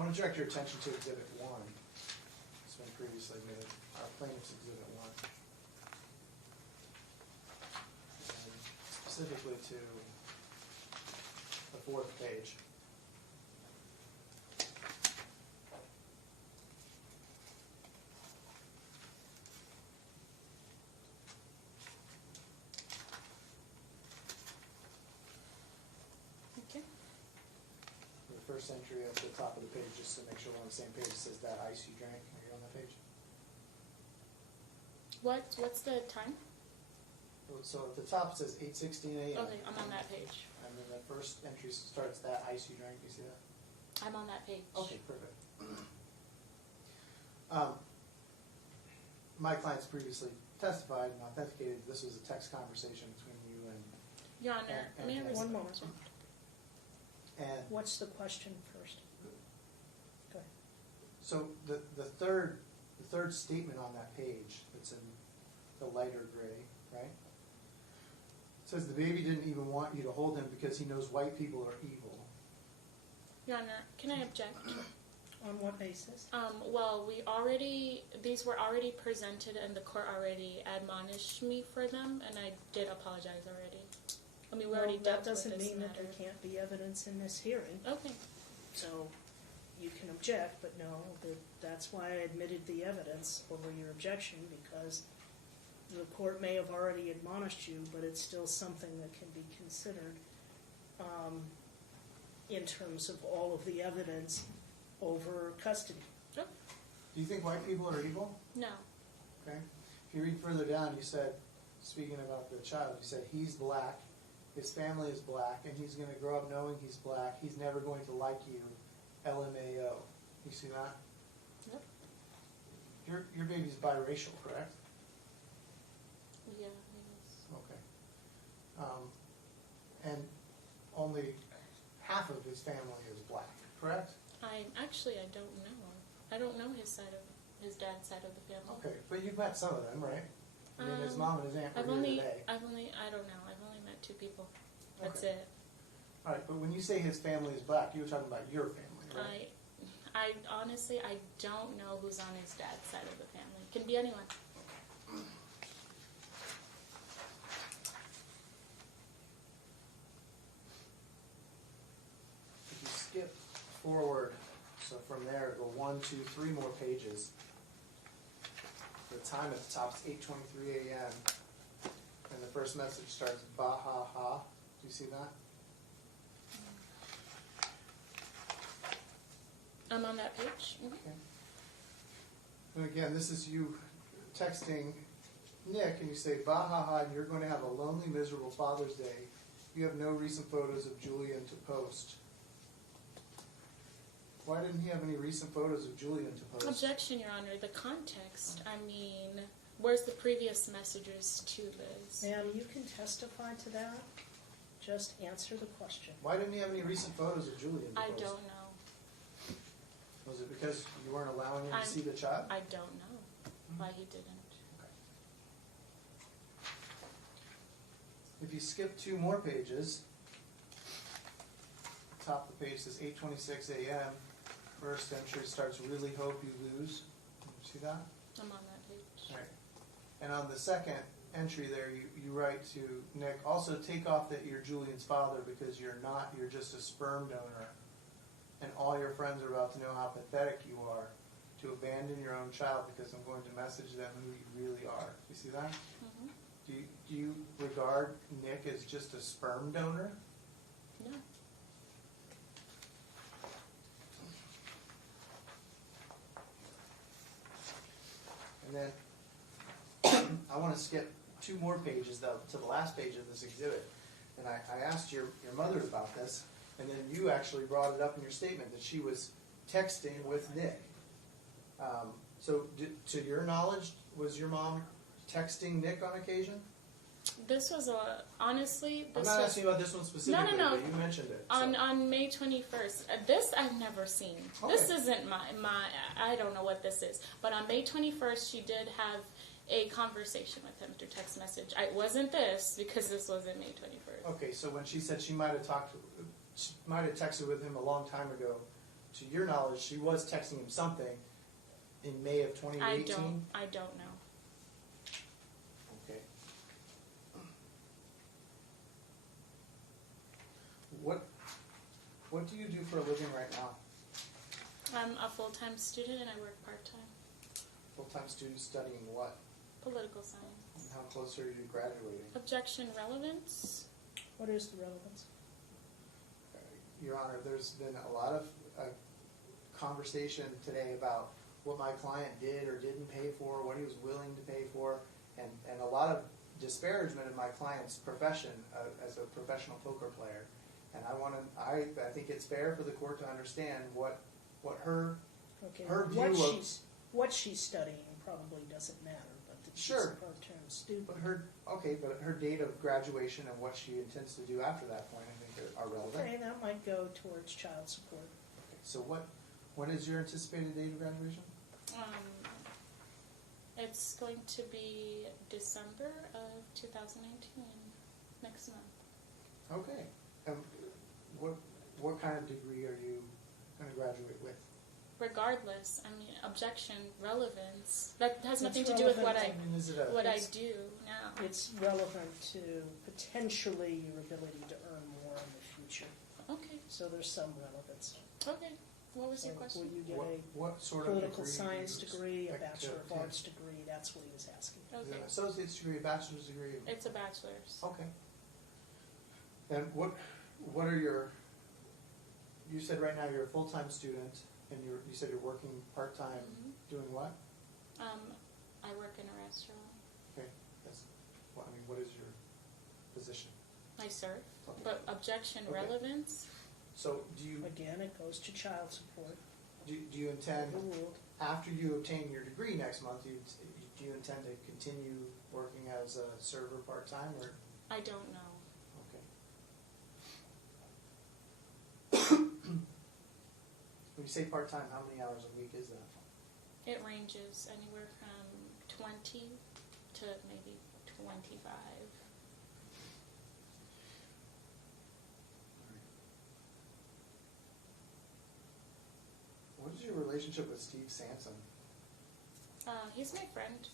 I want to direct your attention to Exhibit 1. It's been previously admitted. Our plaintiff's Exhibit 1. And specifically to the 4th page. Okay. The first entry at the top of the page, just to make sure we're on the same page, it says that ice you drank. Are you on that page? What's the time? So at the top it says 8:16 a.m. Okay, I'm on that page. And then the first entry starts that ice you drank. You see that? I'm on that page. Okay, perfect. My clients previously testified and authenticated this was a text conversation between you and... Your Honor, may I One moment. And What's the question first? Go ahead. so the third statement on that page, that's in the lighter gray, right? It says the baby didn't even want you to hold him because he knows white people are evil. Your Honor, can I object? On what basis? Well, these were already presented and the court already admonished me for them, and I did apologize already. I mean, we already dealt with this That doesn't mean that matter. there can't be evidence in this hearing. Okay. So you can object, but no, that's why I admitted the evidence over your objection, because the court may have already admonished you, but it's still something that can be considered in terms of all of the evidence over custody. Oh, Do you think white people are evil? no. Okay. If you read further down, you said, speaking about the child, you said he's black, his family is black, and he's going to grow up knowing he's black. He's never going to like you. LMAO. You see that? Yep. Your baby's biracial, correct? Yeah, it is. Okay. And only half of his family is black, correct? I don't know. I don't know his dad's side of the family. Okay, but you've met some of them, right? I mean, his mom and his aunt were here today. I don't know. I've only met 2 people. That's Okay. it. All right, but when you say his family is black, you were talking about your family, right? I honestly, I don't know who's on his dad's side of the family. Can be anyone. If you skip forward, so from there, go 1, 2, 3 more pages. The time at the top is 8:23 a.m. And the first message starts, bah ha ha. Do you see that? I'm on that page. Mhm. Okay. And again, this is you texting Nick, and you say, bah ha ha, and you're going to have a lonely, miserable Father's Day. You have no recent photos of Julian to post. Why didn't he have any recent photos of Julian to post? Objection, Your Honor. The context. I mean, where's the previous messages to this? Ma'am, you can testify to that. Just answer the question. Why didn't he have any recent photos of Julian to I post? don't know. Was it because you weren't allowing him to I'm- see the child? I don't know why he didn't. If you skip 2 more pages, top of the page says 8:26 a.m. First entry starts, really hope you lose. You see that? I'm on that page. Right. And on the second entry there, you write to Nick, also take off that you're Julian's father because you're not, you're just a sperm donor. And all your friends are about to know how pathetic you are to abandon your own child because I'm going to message them who you really are. You see that? Mm-hmm. Do you regard Nick as just a sperm donor? No. And then I want to skip 2 more pages though to the last page of this exhibit. And I asked your mother about this, and then you actually brought it up in your statement that she was texting with Nick. So to your knowledge, was your mom texting Nick on occasion? This was honestly. I'm not asking about this one specifically, No. but you mentioned it. On May 21st. This I've never seen. Okay. This isn't my. I don't know what this is. But on May 21st, she did have a conversation with him through text message. It wasn't this because this wasn't May 21st. Okay, so when she said she might have texted with him a long time ago, to your knowledge, she was texting him something in May of 2018? I don't know. Okay. What do you do for a living right now? I'm a full-time student and I work part-time. Full-time student studying what? Political science. And how close are you to graduating? Objection relevance. What is the relevance? Your Honor, there's been a lot of conversation today about what my client did or didn't pay for, what he was willing to pay for, and a lot of disparagement of my client's profession as a professional poker player. And I think it's fair for the court to understand what her Okay, her view of what she's studying probably doesn't matter, but that she's Sure. a part-time student. but her date of graduation and what she intends to do after that point, I think are relevant. Okay, that might go towards child support. Okay, so what is your anticipated date of graduation? It's going to be December of 2019, next month. Okay. What kind of degree are you going to graduate with? Regardless, I mean, objection relevance. That has It's nothing to do with what relevant. I mean, is it a what I It's- do now. It's relevant to potentially your ability to earn more in the future. Okay. So there's some relevance. Okay. What was your Will question? you get what sort a of political degree science do you degree, a expect to Bachelor of obtain? Arts degree? That's what he was asking. Is it Okay. an associate's degree, a bachelor's degree? It's a bachelor's. Okay. And what are your? You said right now you're a full-time student, and you said you're working part-time. Mhm. Doing what? I work in a restaurant. Okay. What is your position? I serve. Okay. But objection Okay. relevance. So do you Again, it goes to child support. do you intend Overruled. after you obtain your degree next month? Do you intend to continue working as a server part-time or? I don't know. Okay. When you say part-time, how many hours a week is that? It ranges anywhere from 20 to maybe 25. What is your relationship with Steve Sampson? He's my friend.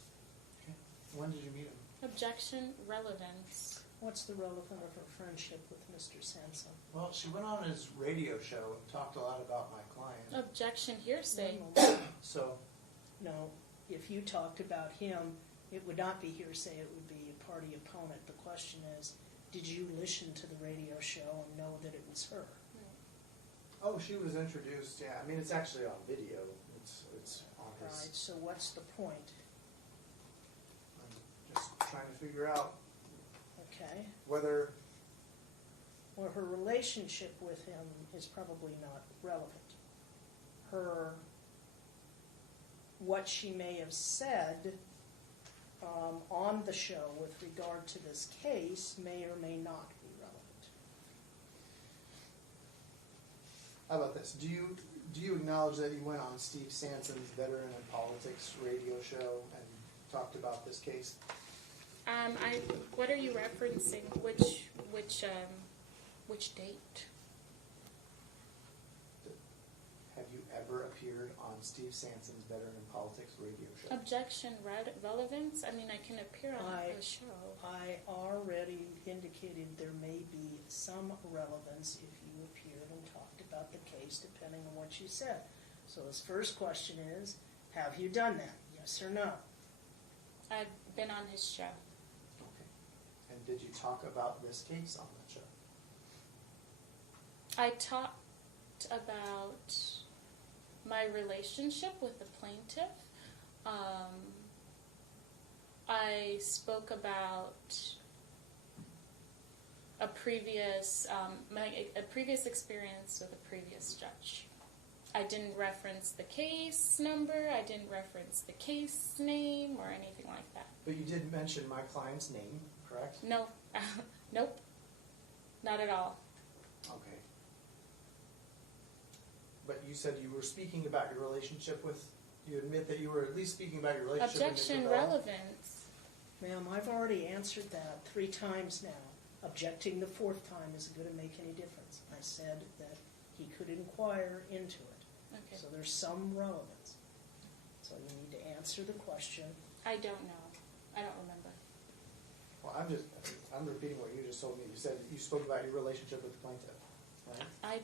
Okay. When did you meet him? Objection relevance. What's the relevance of her friendship with Mr. Sampson? Well, she went on his radio show and talked a lot about my client. Objection hearsay. So, No, if you talked about him, it would not be hearsay, it would be a party opponent. The question is, did you listen to the radio show and know that it was her? oh, she was introduced. Yeah, I mean, it's actually on video. It's on Right, his. so what's the point? I'm just trying to figure out Okay, whether. well, her relationship with him is probably not relevant. What she may have said on the show with regard to this case may or may not be relevant. How about this? Do you acknowledge that you went on Steve Sampson's Veteran in Politics radio show and talked about this case? What are you referencing? Which date? Have you ever appeared on Steve Sampson's Veteran in Politics radio show? Objection relevance? I mean, I can appear on the show. I already indicated there may be some relevance if you appeared and talked about the case, depending on what you said. So his first question is, have you done that? Yes or no? I've been on his show. Okay. And did you talk about this case on that show? I talked about my relationship with the plaintiff. I spoke about a previous experience with a previous judge. I didn't reference the case number. I didn't reference the case name or anything like that. But you did mention my client's name, correct? No, nope, not at all. Okay. But you said you were speaking about your relationship with, you admit that you were at least speaking about your relationship Objection with Mr. Bell? relevance. Ma'am, I've already answered that 3 times now. Objecting the 4th time isn't going to make any difference. I said that he could inquire into it. Okay. So there's some relevance. So you need to answer the question. I don't know. I don't remember. Well, I'm repeating what you just told me. You said you spoke about your relationship with the plaintiff, right?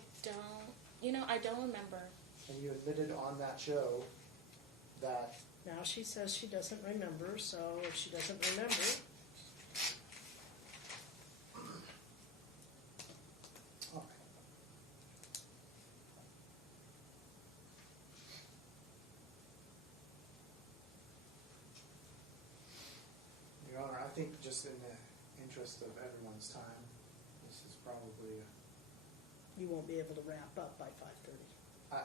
I don't remember. And you admitted on that show that, Now she says she doesn't remember, so if she doesn't remember, okay. Your Honor, I think just in the interest of everyone's time, this is probably, you won't be able to wrap up by 5:30.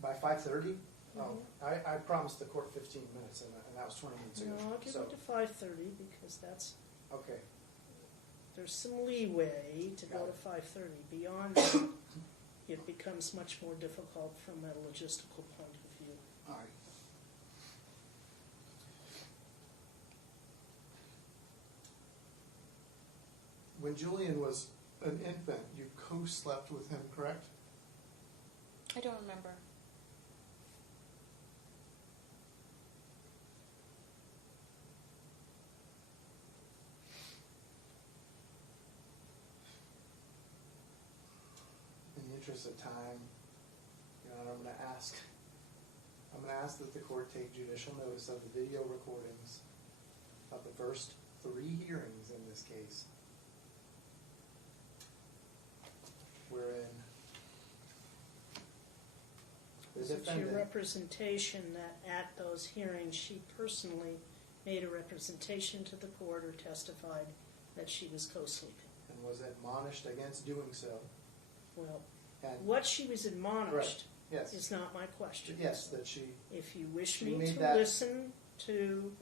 by 5:30? Mhm. I promised the court 15 minutes, and that was 20 minutes ago. No, I'll give So, it to 5:30 because okay, there's some leeway to go Got to it. 5:30. Beyond that, it becomes much more difficult from a logistical point of view. all right. When Julian was an infant, you co-slept with him, correct? I don't remember. In the interest of time, Your Honor, I'm going to ask that the court take judicial notice of the video recordings of the first 3 hearings in this case, wherein the Is it your defendant, representation that at those hearings she personally made a representation to the court or testified that she was co-sleeping? and was admonished against doing so, Well, and what she was admonished yes, is not my question. yes, that she If you wish She me made to that- listen to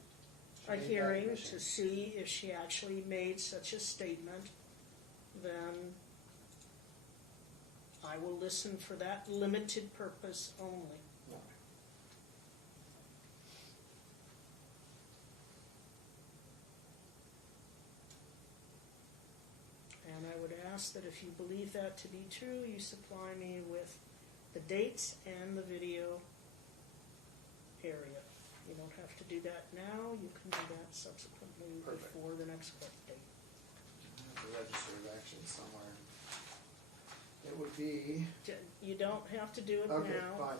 she a made that hearing admission. to see if she actually made such a statement, then I will listen for that limited purpose only. No. And I would ask that if you believe that to be true, you supply me with the dates and the video area. You don't have to do that now, you can do that subsequently Perfect. before the next court date. I have the register of action somewhere. It would be, You don't have to do it okay, now. fine.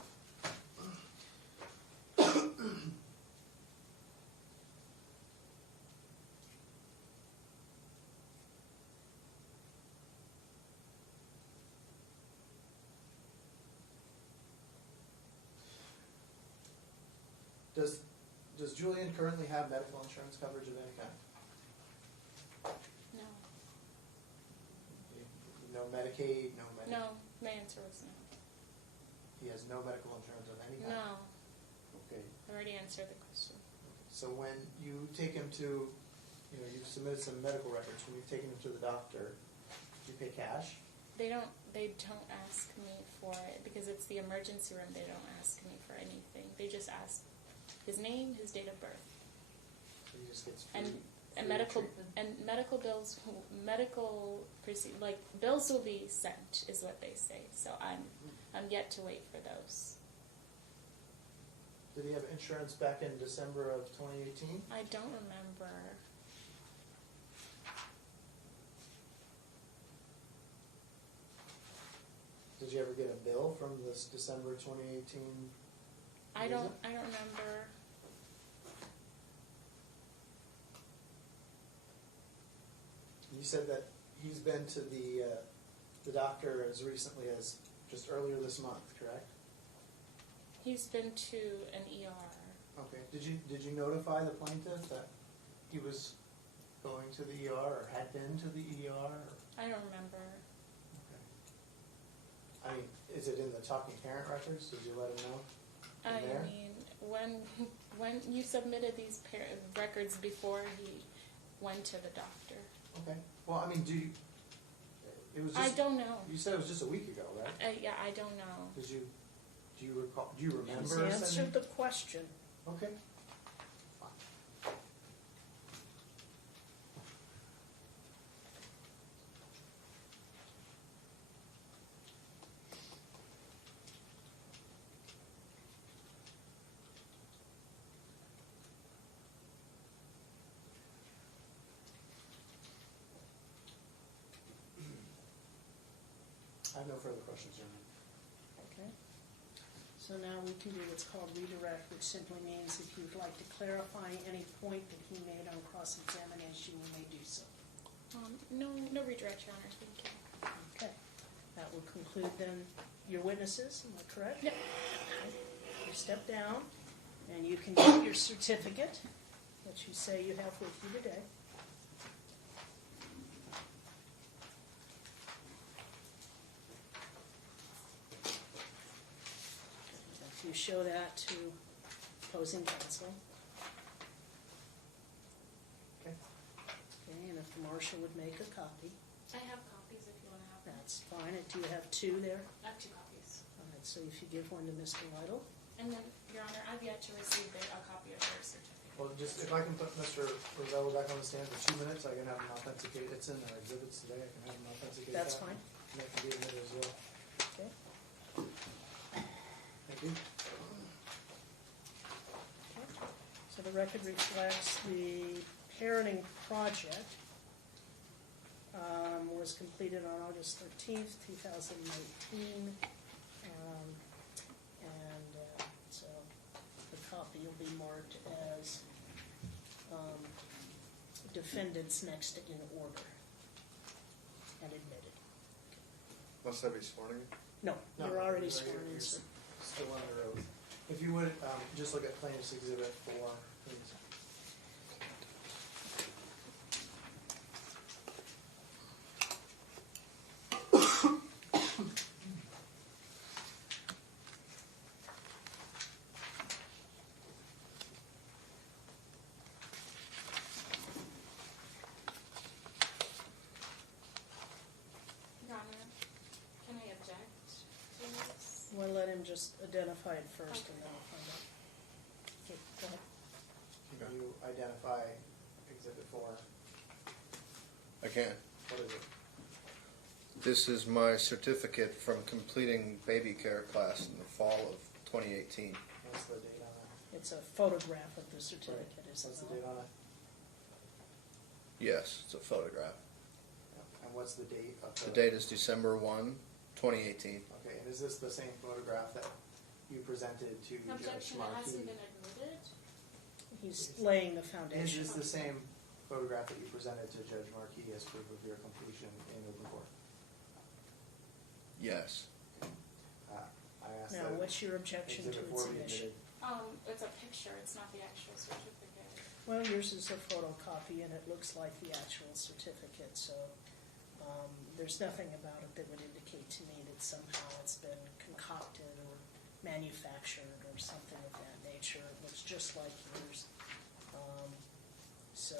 Does Julian currently have medical insurance coverage of any kind? No. No Medicaid, no No. My answer was no. He has no medical insurance of any kind? No. Okay, I already answered the question. so when you take him to, you've submitted some medical records, when you've taken him to the doctor, do you pay cash? They don't ask me for it because it's the emergency room. They don't ask me for anything. They just ask his name, his date of birth, So he just gets free, and free medical treatment? medical bills. Bills will be sent, is what they say. So I'm yet to wait for those. Did he have insurance back in December of 2018? I don't remember. Did you ever get a bill from this December 2018? I don't remember. You said that he's been to the doctor as recently as just earlier this month, correct? He's been to an ER. Okay. Did you notify the plaintiff that he was going to the ER or had been to the ER? I don't remember. Okay. I mean, is it in the Talking Keren records? Did you let him know? I There? mean, when you submitted these records before he went to the doctor. Okay. Well, I mean, it was just, I don't know. you said it was just a week ago, right? Yeah, I don't know. Do you recall, do you remember He's sending? answered the question. Okay. I have no further questions, Chairman. Okay. So now we can do what's called redirect, which simply means if you'd like to clarify any point that he made on cross-examination, you may do so. No redirect, Your Honor. Thank you. Okay. That will conclude then your witnesses, am I correct? Yep. You step down, and you can get your certificate that you say you have with you today. If you show that to opposing counsel. Okay. Okay, and if the marshal would make a copy, I have copies if you want to have them. that's fine. And do you have two there? I have 2 copies. All right, so if you give one to Mr. Lytle. And then, Your Honor, I've yet to receive a copy of their certificate. Well, just, if I can put Mr. Rosello back on the stand for 2 minutes, I can have him authenticate, it's in our exhibits today, I can have him authenticate that. That's fine. And that can be admitted as well. Okay. Thank you. So the record reflects the parenting project was completed on August 13th, 2019. So the copy will be marked as defendants next in order and admitted. Must I be sworn in? No, No, you're already you're- sworn in, you're sir. Still under oath. If you would, just look at plaintiff's exhibit 4, please. Your Honor, can I object to this? We'll let him just identify it first and then I'll find out. Okay, go ahead. Can you identify exhibit 4? I can. What is it? This is my certificate from completing baby care class in the fall of 2018. What's the date on it? It's a photograph of the certificate, is it What's the not? date on it? Yes, it's a photograph. And what's the date of The date is December 1, 2018. Okay, and is this the same photograph that you presented to Judge Objection, it Markey? hasn't been admitted. He's laying the Is foundation. this the same photograph that you presented to Judge Markey as proof of your completion in open court? Yes. I asked Now, that what's your objection to exhibit its 4 be admission? admitted. It's a picture, it's not the actual certificate. Well, yours is a photocopy and it looks like the actual certificate, so there's nothing about it that would indicate to me that somehow it's been concocted or manufactured or something of that nature. It looks just like yours. So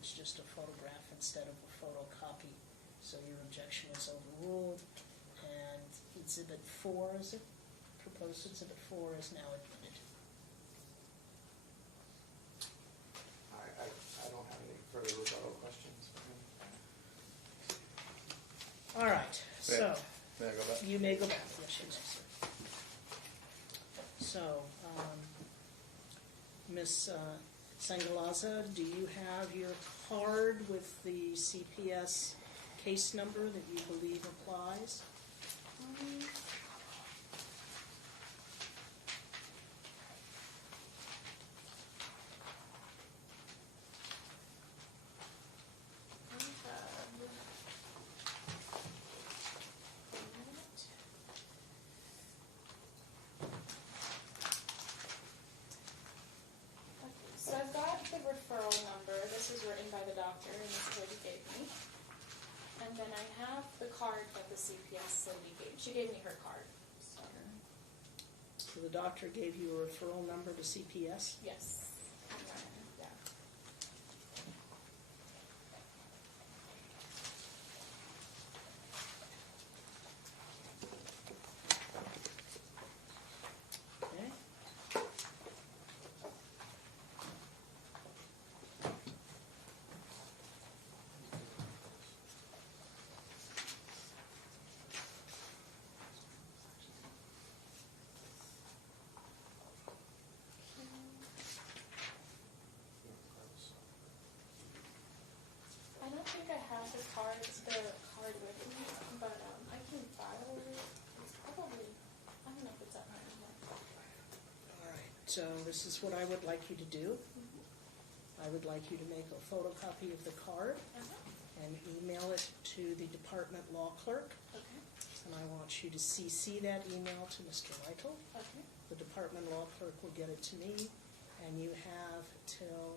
it's just a photograph instead of a photocopy. So your objection is overruled. And Exhibit 4, is it? Proposed Exhibit 4 is now admitted. I don't have any further rebuttal questions for him. All right, so May I go back? you may go back. Yes, you may, sir. So, Ms. Sangalaza, do you have your card with the CPS case number that you believe applies? So I've got the referral number. This was written by the doctor, and this is what he gave me. And then I have the card that the CPS lady gave. She gave me her card. So, So the doctor gave you a referral number to CPS? yes. And then, yeah. Okay. I don't think I have the card with me, but I can file So this is what I would like you to do. I would like you to make a photocopy of the card and email it to the department law clerk. Okay, And I want you to CC that email to Mr. Lytle. okay, The department law clerk will get it to me, and you have till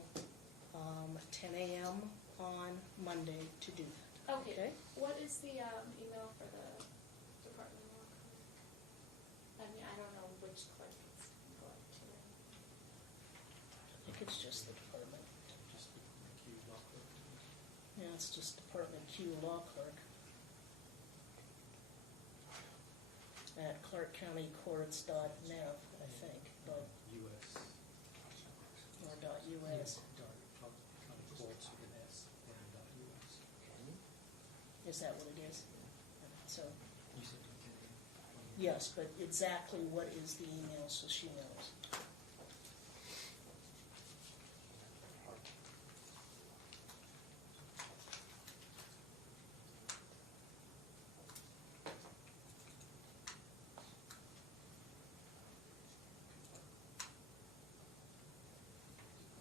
10 a.m. on Monday to do that. okay. Okay? What is the email for the department law clerk? I mean, I don't know which clerk it's going to. I think it's just the department. Just make you walk over. Yeah, it's just Department Q law clerk at clarkcountycourts.nev, I think, but, US. or .us. County courts with an S and .us. Is that what it is? So, You said yes, but exactly what is the email so she knows?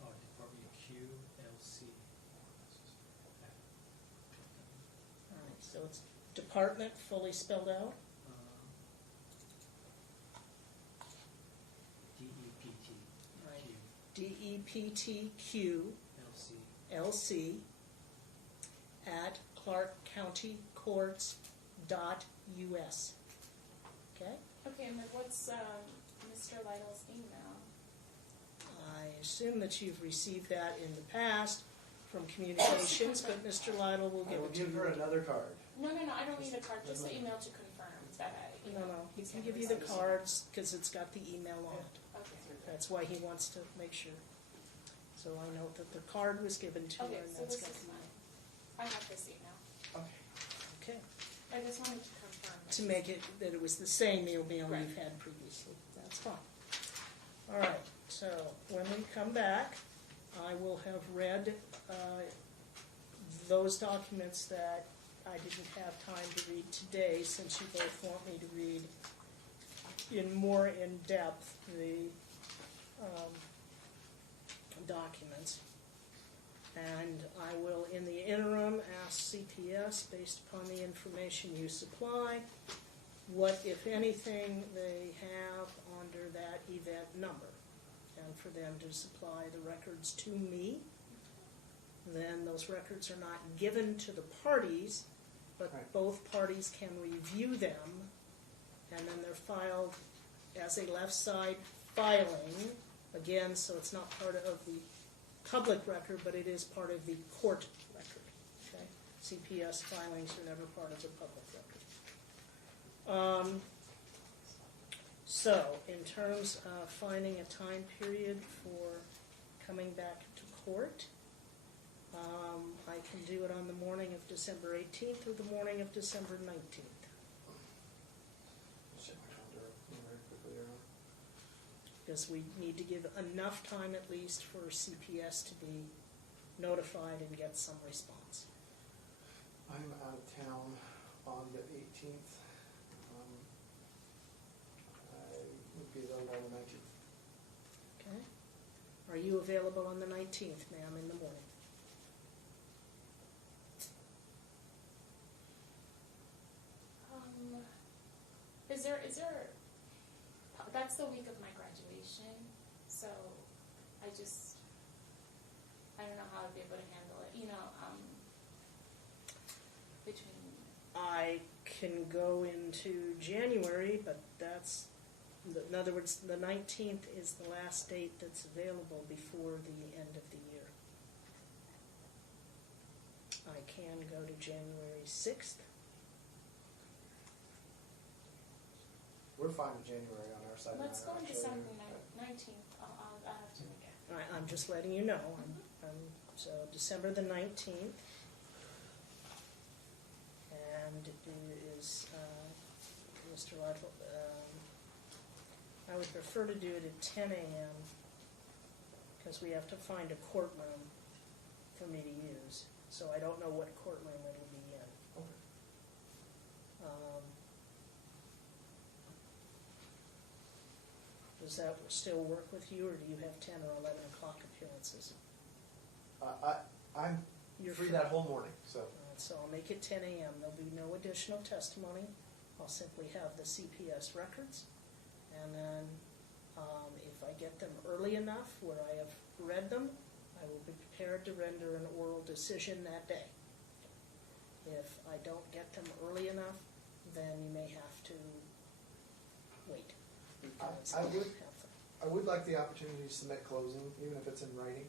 Department QLC. All right, so it's department fully spelled out? DEPT. Right. Q. DEPTQ LC. LC at clarkcountycourts.us. Okay? Okay, and then what's Mr. Lytle's email? I assume that you've received that in the past from communications, but Mr. Lytle will I give will it to give you. her another card. No, I don't need a card, just the email to confirm that I. No, he can give you the cards because it's got the email on it. Okay. That's why he wants to make sure. So I note that the card was given to her Okay, and so that's this got is the mine. I have this email. Okay. Okay. I just wanted to confirm. To make it that it was the same email Right. you've had previously. That's fine. All right, so when we come back, I will have read those documents that I didn't have time to read today, since you both want me to read more in depth the documents. And I will, in the interim, ask CPS, based upon the information you supply, what, if anything, they have under that event number, and for them to supply the records to me. Then those records are not given to the parties, but Right. both parties can review them, and then they're filed as a left side filing, again, so it's not part of the public record, but it is part of the court record. Okay? CPS filings are never part of the public record. So, in terms of finding a time period for coming back to court, I can do it on the morning of December 18th or the morning of December 19th. Check my calendar very quickly here. Because we need to give enough time at least for CPS to be notified and get some response. I'm out of town on the 18th. I would be available on the 19th. Okay? Are you available on the 19th, ma'am, in the morning? That's the week of my graduation, so I don't know how I'd be able to handle it, between. I can go into January, but that's, in other words, the 19th is the last date that's available before the end of the year. I can go to January 6th. We're fine with January on our side. Let's go on actually. December 19th, I'll have to make it. I'm just letting you know. So December the 19th. And it is, Mr. Lytle, I would prefer to do it at 10 a.m. because we have to find a courtroom for me to use. So I don't know what courtroom it'll be in. Okay. does that still work with you, or do you have 10 or 11 o'clock appearances? I'm You're free that whole morning, so. All right, so I'll make it 10 a.m. There'll be no additional testimony. I'll simply have the CPS records, and then if I get them early enough where I have read them, I will be prepared to render an oral decision that day. If I don't get them early enough, then you may have to wait. because I would- have them. I would like the opportunity to submit closing, even if it's in writing.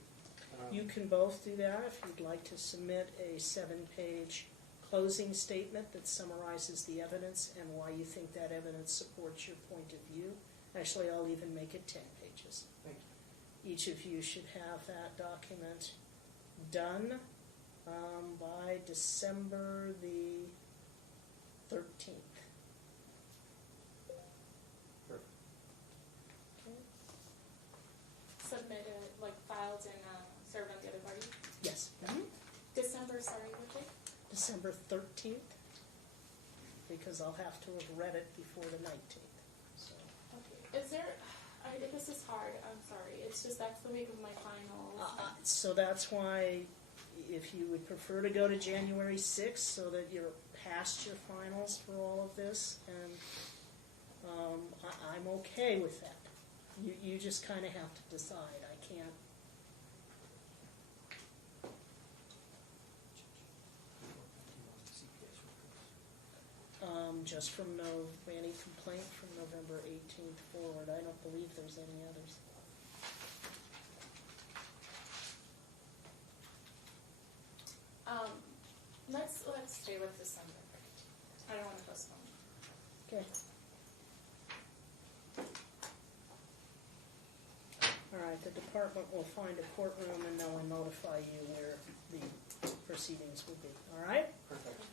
You can both do that if you'd like to submit a 7-page closing statement that summarizes the evidence and why you think that evidence supports your point of view. Actually, I'll even make it 10 pages. Thank you. Each of you should have that document done by December the 13th. Perfect. Okay? Submitted, like filed and served on the other party. Yes. December, sorry, what day? December 13th, because I'll have to have read it before the 19th. So. Okay. Is there, this is hard, I'm sorry. It's just that's the week of my finals. So that's why, if you would prefer to go to January 6th so that you're past your finals for all of this, and I'm okay with that. You just kind of have to decide. I can't. Just from any complaint from November 18th forward. I don't believe there's any others. Let's stay with December. I don't want to postpone. Okay. All right, the department will find a courtroom and they'll notify you where the proceedings will be. All right? Perfect.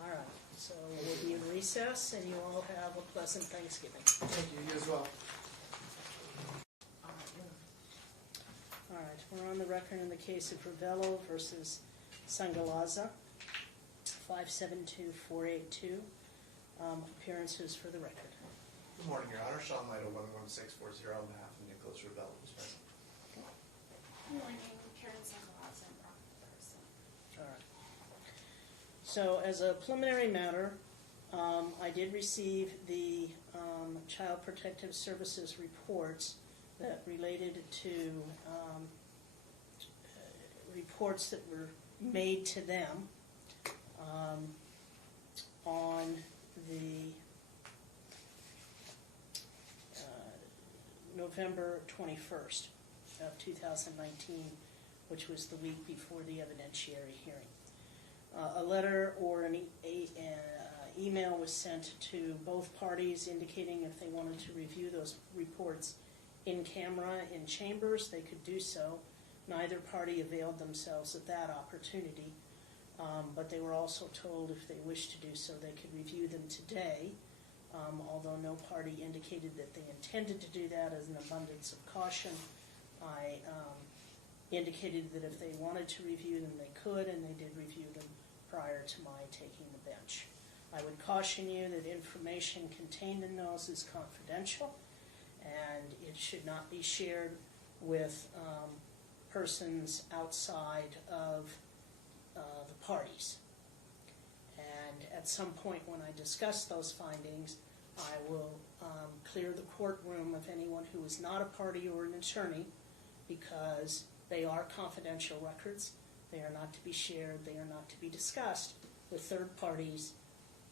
All right, so we'll be in recess and you all have a pleasant Thanksgiving. Thank you, you as well. All right, we're on the record in the case of Ravello versus Sangalaza, 572482. Appearances for the record. Good morning, Your Honor. Sean Lytle, 11640, on behalf of Nicholas Ravello, who's present. Good morning, Keren Sangalaza and Brockman Person. All right. So as a preliminary matter, I did receive the Child Protective Services reports that related to reports that were made to them on the November 21st of 2019, which was the week before the evidentiary hearing. A letter or an email was sent to both parties indicating if they wanted to review those reports in camera in chambers, they could do so. Neither party availed themselves of that opportunity, but they were also told if they wished to do so, they could review them today, although no party indicated that they intended to do that as an abundance of caution. I indicated that if they wanted to review them, they could, and they did review them prior to my taking the bench. I would caution you that information contained in those is confidential, and it should not be shared with persons outside of the parties. And at some point when I discuss those findings, I will clear the courtroom of anyone who is not a party or an attorney, because they are confidential records. They are not to be shared. They are not to be discussed with third parties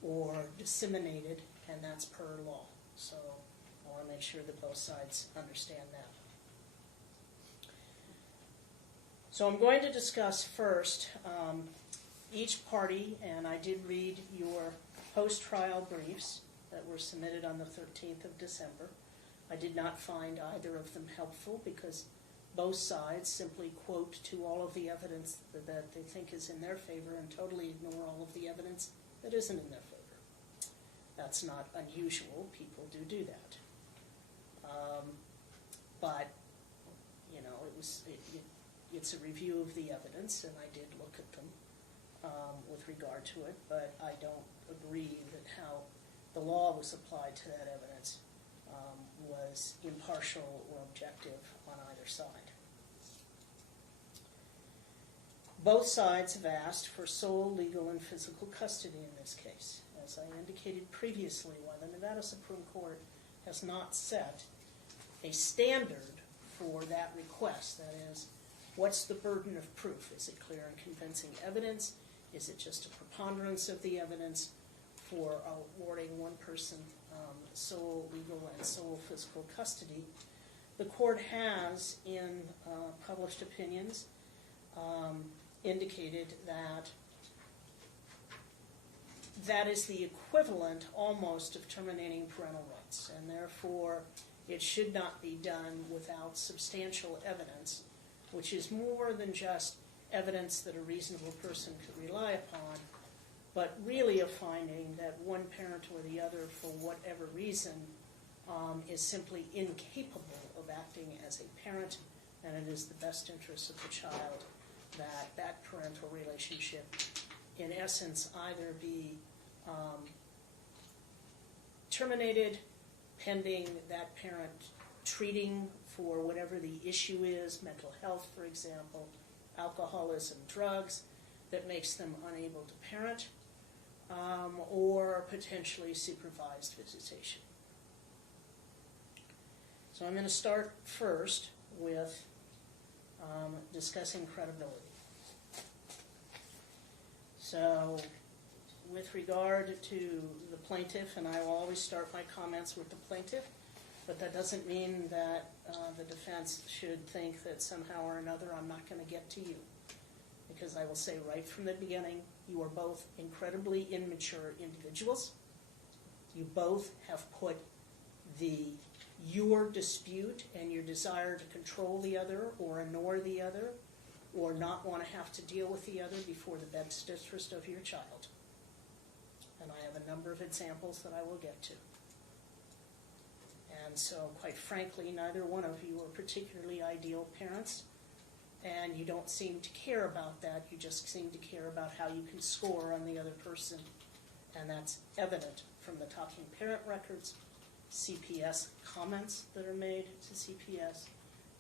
or disseminated, and that's per law. So I want to make sure that both sides understand that. So I'm going to discuss first each party, and I did read your post-trial briefs that were submitted on the 13th of December. I did not find either of them helpful because both sides simply quote to all of the evidence that they think is in their favor and totally ignore all of the evidence that isn't in their favor. That's not unusual. People do that. But, you know, it's a review of the evidence, and I did look at them with regard to it, but I don't agree that how the law was applied to that evidence was impartial or objective on either side. Both sides have asked for sole legal and physical custody in this case. As I indicated previously, while the Nevada Supreme Court has not set a standard for that request, that is, what's the burden of proof? Is it clear and convincing evidence? Is it just a preponderance of the evidence for awarding one person sole legal and sole physical custody? The court has, in published opinions, indicated that that is the equivalent almost of terminating parental rights, and therefore it should not be done without substantial evidence, which is more than just evidence that a reasonable person could rely upon, but really a finding that one parent or the other, for whatever reason, is simply incapable of acting as a parent, and it is the best interest of the child that that parental relationship, in essence, either be terminated pending that parent treating for whatever the issue is, mental health, for example, alcoholism, drugs, that makes them unable to parent, or potentially supervised visitation. So I'm going to start first with discussing credibility. So with regard to the plaintiff, and I will always start my comments with the plaintiff, but that doesn't mean that the defense should think that somehow or another I'm not going to get to you. Because I will say right from the beginning, you are both incredibly immature individuals. You both have put your dispute and your desire to control the other or ignore the other or not want to have to deal with the other before the best interest of your child. And I have a number of examples that I will get to. And so, quite frankly, neither one of you are particularly ideal parents, and you don't seem to care about that. You just seem to care about how you can score on the other person, and that's evident from the talking parent records, CPS comments that are made to CPS,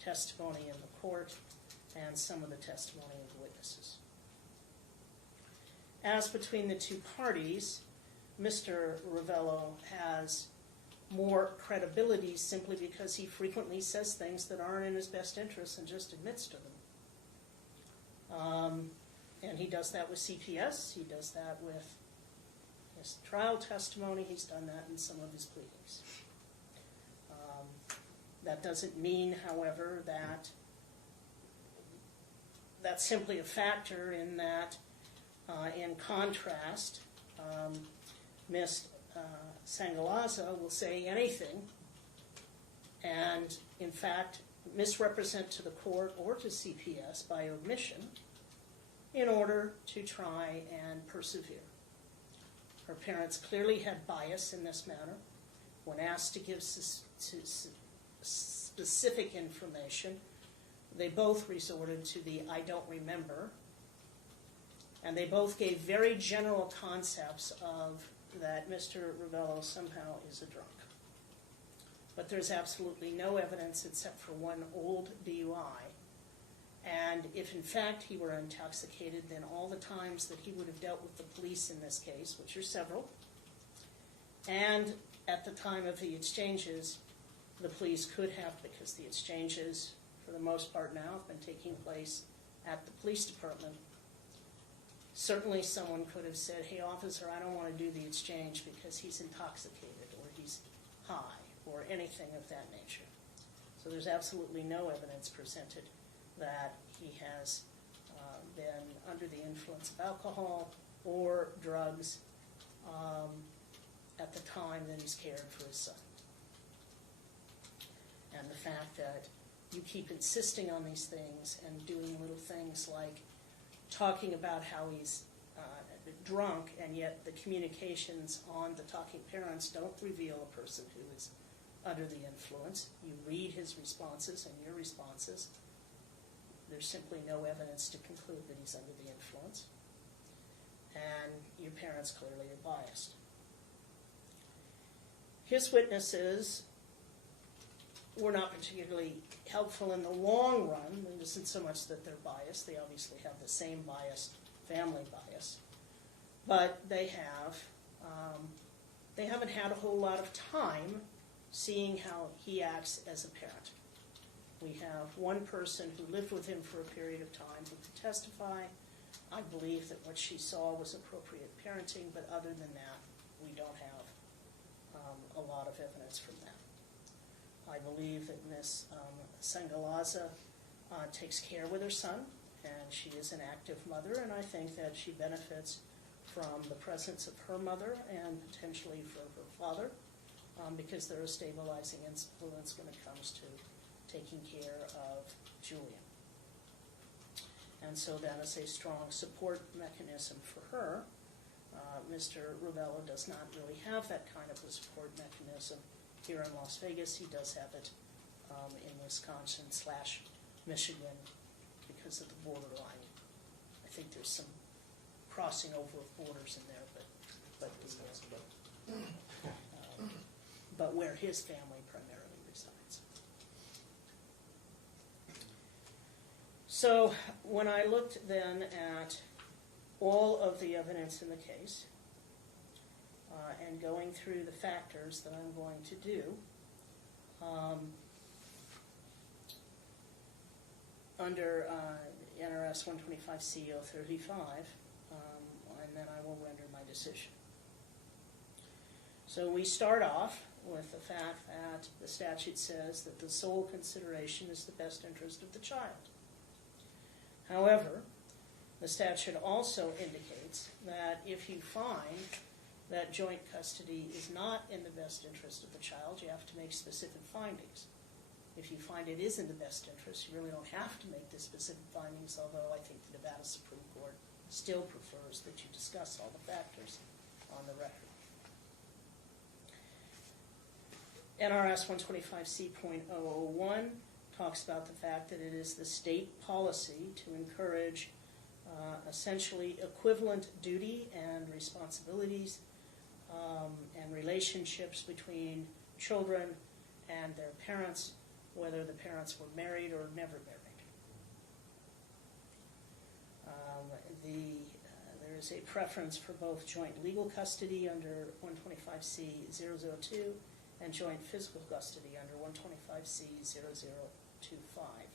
testimony in the court, and some of the testimony of the witnesses. As between the two parties, Mr. Ravello has more credibility simply because he frequently says things that aren't in his best interest and just admits to them. And he does that with CPS, he does that with his trial testimony, he's done that in some of his pleadings. That doesn't mean, however, that that's simply a factor in that, in contrast, Ms. Sangalaza will say anything and, in fact, misrepresent to the court or to CPS by omission in order to try and persevere. Her parents clearly had bias in this matter. When asked to give specific information, they both resorted to the I don't remember, and they both gave very general concepts of that Mr. Ravello somehow is a drunk. But there's absolutely no evidence except for one old DUI. And if in fact he were intoxicated, then all the times that he would have dealt with the police in this case, which are several, and at the time of the exchanges, the police could have, because the exchanges, for the most part now, have been taking place at the police department. Certainly someone could have said, hey officer, I don't want to do the exchange because he's intoxicated or he's high or anything of that nature. So there's absolutely no evidence presented that he has been under the influence of alcohol or drugs at the time that he's cared for his son. And the fact that you keep insisting on these things and doing little things like talking about how he's drunk, and yet the communications on the talking parents don't reveal a person who is under the influence. You read his responses and your responses. There's simply no evidence to conclude that he's under the influence. And your parents clearly are biased. His witnesses were not particularly helpful in the long run. It isn't so much that they're biased. They obviously have the same bias, family bias. But they haven't had a whole lot of time seeing how he acts as a parent. We have one person who lived with him for a period of time who could testify. I believe that what she saw was appropriate parenting, but other than that, we don't have a lot of evidence from that. I believe that Ms. Sangalaza takes care with her son, and she is an active mother, and I think that she benefits from the presence of her mother and potentially for her father, because they're a stabilizing influence when it comes to taking care of Julian. And so that is a strong support mechanism for her. Mr. Ravello does not really have that kind of a support mechanism here in Las Vegas. He does have it in Wisconsin/Michigan because of the borderline. I think there's some crossing over of borders in there, but where his family primarily resides. So when I looked then at all of the evidence in the case, and going through the factors that I'm going to do, under NRS 125C035, and then I will render my decision. So we start off with the fact that the statute says that the sole consideration is the best interest of the child. However, the statute also indicates that if you find that joint custody is not in the best interest of the child, you have to make specific findings. If you find it is in the best interest, you really don't have to make the specific findings, although I think the Nevada Supreme Court still prefers that you discuss all the factors on the record. NRS 125C.001 talks about the fact that it is the state policy to encourage essentially equivalent duty and responsibilities and relationships between children and their parents, whether the parents were married or never married. There is a preference for both joint legal custody under 125C.002 and joint physical custody under 125C.0025.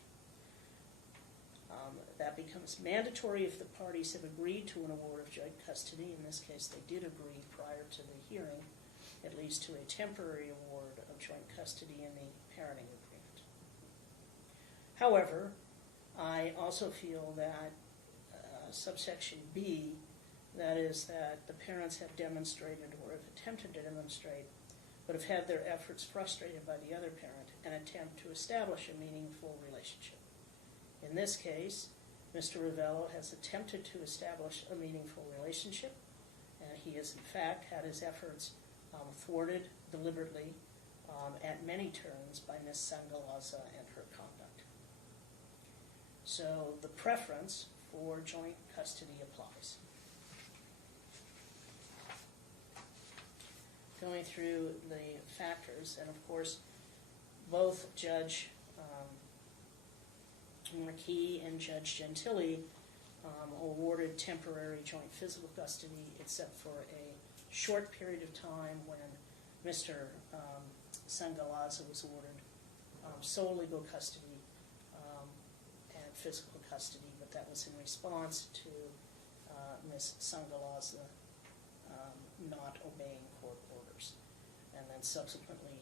That becomes mandatory if the parties have agreed to an award of joint custody. In this case, they did agree prior to the hearing, at least to a temporary award of joint custody in the parenting agreement. However, I also feel that subsection B, that is that the parents have demonstrated or have attempted to demonstrate, but have had their efforts frustrated by the other parent, an attempt to establish a meaningful relationship. In this case, Mr. Ravello has attempted to establish a meaningful relationship, and he has in fact had his efforts thwarted deliberately at many turns by Ms. Sangalaza and her conduct. So the preference for joint custody applies. Going through the factors, and of course, both Judge Marquis and Judge Gentili awarded temporary joint physical custody, except for a short period of time when Mr. Sangalaza was awarded sole legal custody and physical custody, but that was in response to Ms. Sangalaza not obeying court orders. And then subsequently,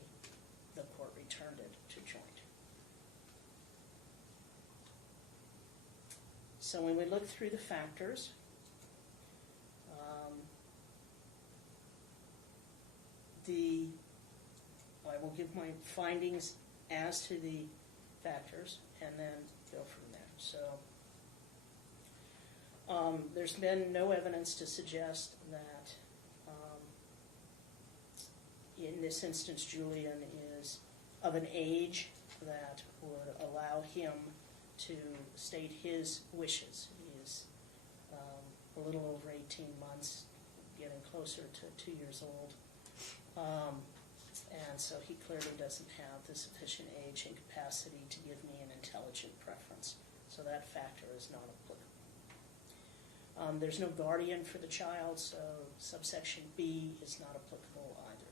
the court returned it to joint. So when we look through the factors, I will give my findings as to the factors and then go from there. So there's been no evidence to suggest that in this instance Julian is of an age that would allow him to state his wishes. He is a little over 18 months, getting closer to 2 years old. And so he clearly doesn't have the sufficient age and capacity to give me an intelligent preference. So that factor is not applicable. There's no guardian for the child, so subsection B is not applicable either.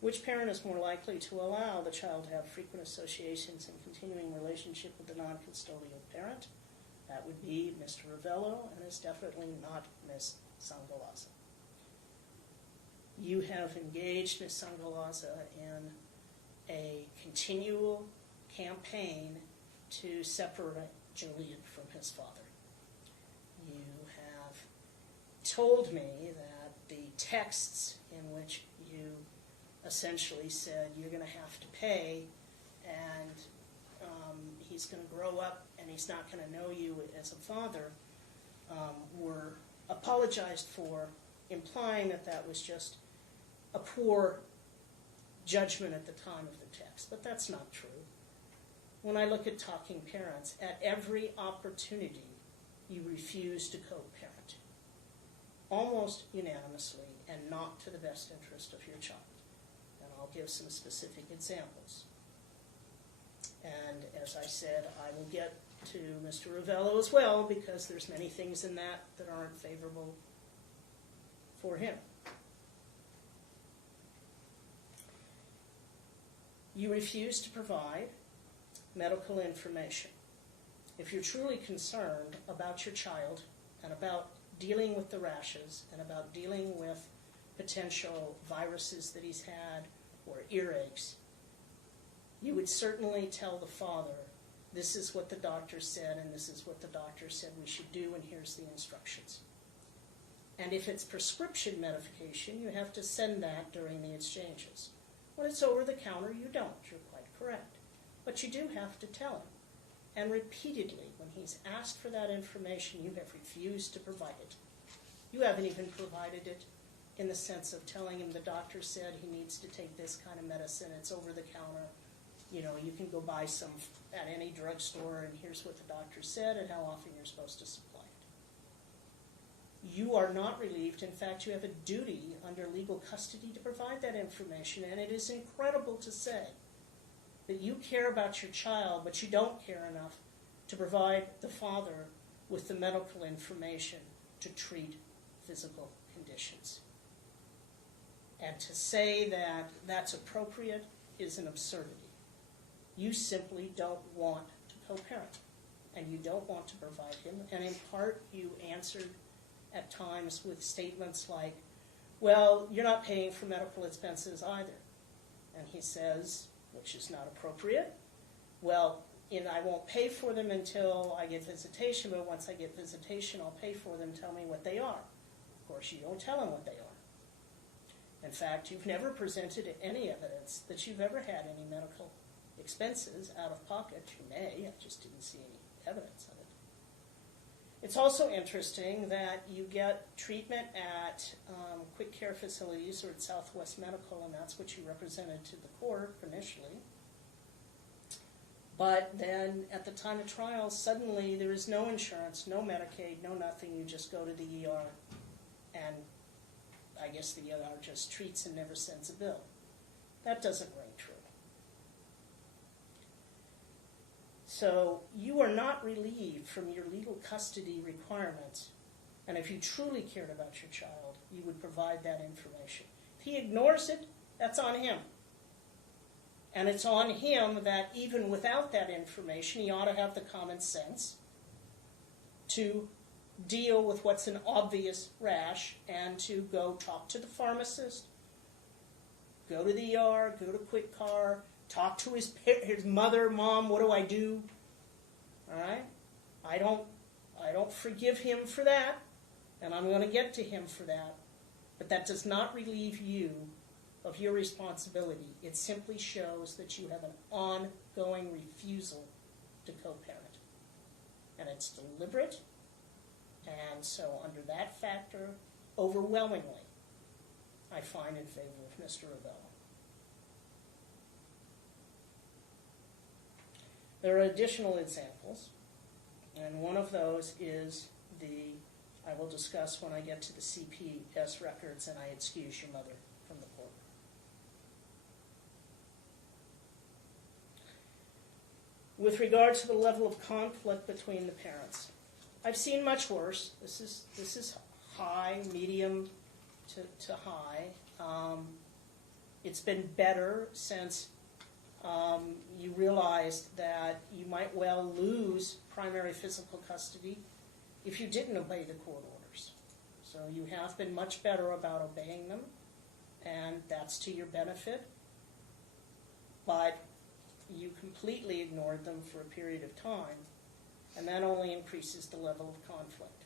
Which parent is more likely to allow the child to have frequent associations and continuing relationship with the non-custodial parent? That would be Mr. Ravello, and is definitely not Ms. Sangalaza. You have engaged Ms. Sangalaza in a continual campaign to separate Julian from his father. You have told me that the texts in which you essentially said you're going to have to pay, and he's going to grow up and he's not going to know you as a father, were apologized for, implying that that was just a poor judgment at the time of the text. But that's not true. When I look at talking parents, at every opportunity, you refuse to co-parent, almost unanimously, and not to the best interest of your child. And I'll give some specific examples. And as I said, I will get to Mr. Ravello as well, because there's many things in that that aren't favorable for him. You refuse to provide medical information. If you're truly concerned about your child and about dealing with the rashes and about dealing with potential viruses that he's had or earaches, you would certainly tell the father, this is what the doctor said and this is what the doctor said we should do, and here's the instructions. And if it's prescription medication, you have to send that during the exchanges. When it's over the counter, you don't. You're quite correct. But you do have to tell him. And repeatedly, when he's asked for that information, you have refused to provide it. You haven't even provided it in the sense of telling him the doctor said he needs to take this kind of medicine, it's over the counter. You know, you can go buy some at any drugstore, and here's what the doctor said and how often you're supposed to supply it. You are not relieved. In fact, you have a duty under legal custody to provide that information, and it is incredible to say that you care about your child, but you don't care enough to provide the father with the medical information to treat physical conditions. And to say that that's appropriate is an absurdity. You simply don't want to co-parent, and you don't want to provide him. And in part, you answered at times with statements like, well, you're not paying for medical expenses either. And he says, which is not appropriate, well, I won't pay for them until I get visitation, but once I get visitation, I'll pay for them, tell me what they are. Of course, you don't tell him what they are. In fact, you've never presented any evidence that you've ever had any medical expenses out of pocket. You may, I just didn't see any evidence of it. It's also interesting that you get treatment at quick care facilities or at Southwest Medical, and that's what you represented to the court initially. But then at the time of trial, suddenly there is no insurance, no Medicaid, no nothing. You just go to the ER, and I guess the ER just treats and never sends a bill. That doesn't ring true. So you are not relieved from your legal custody requirements. And if you truly cared about your child, you would provide that information. If he ignores it, that's on him. And it's on him that even without that information, he ought to have the common sense to deal with what's an obvious rash and to go talk to the pharmacist, go to the ER, go to Quick Car, talk to his mother, mom, what do I do? All right? I don't forgive him for that, and I'm going to get to him for that. But that does not relieve you of your responsibility. It simply shows that you have an ongoing refusal to co-parent. And it's deliberate, and so under that factor, overwhelmingly, I find in favor of Mr. Ravello. There are additional examples, and one of those is I will discuss when I get to the CPS records and I excuse your mother from the court. With regard to the level of conflict between the parents, I've seen much worse. This is high, medium to high. It's been better since you realized that you might well lose primary physical custody if you didn't obey the court orders. So you have been much better about obeying them, and that's to your benefit. But you completely ignored them for a period of time, and that only increases the level of conflict.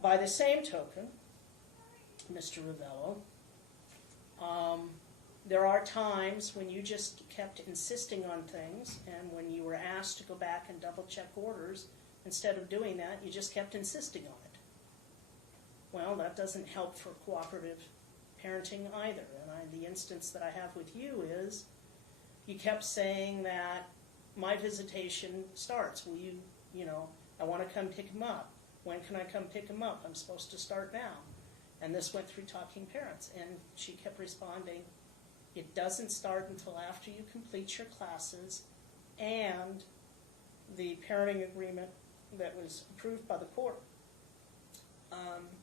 By the same token, Mr. Ravello, there are times when you just kept insisting on things, and when you were asked to go back and double-check orders, instead of doing that, you just kept insisting on it. Well, that doesn't help for cooperative parenting either. And the instance that I have with you is you kept saying that my visitation starts. Will you know, I want to come pick him up. When can I come pick him up? I'm supposed to start now. And this went through Talking Parents. And she kept responding, it doesn't start until after you complete your classes and the parenting agreement that was approved by the court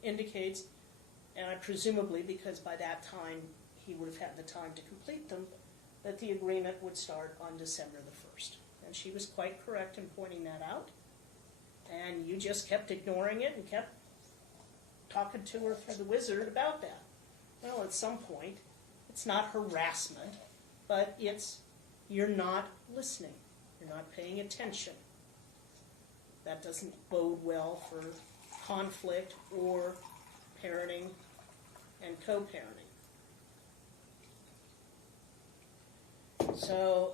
indicates, and I presumably, because by that time he would have had the time to complete them, that the agreement would start on December the 1st. And she was quite correct in pointing that out. And you just kept ignoring it and kept talking to her through the wizard about that. Well, at some point, it's not harassment, but it's you're not listening. You're not paying attention. That doesn't bode well for conflict or parenting and co-parenting. So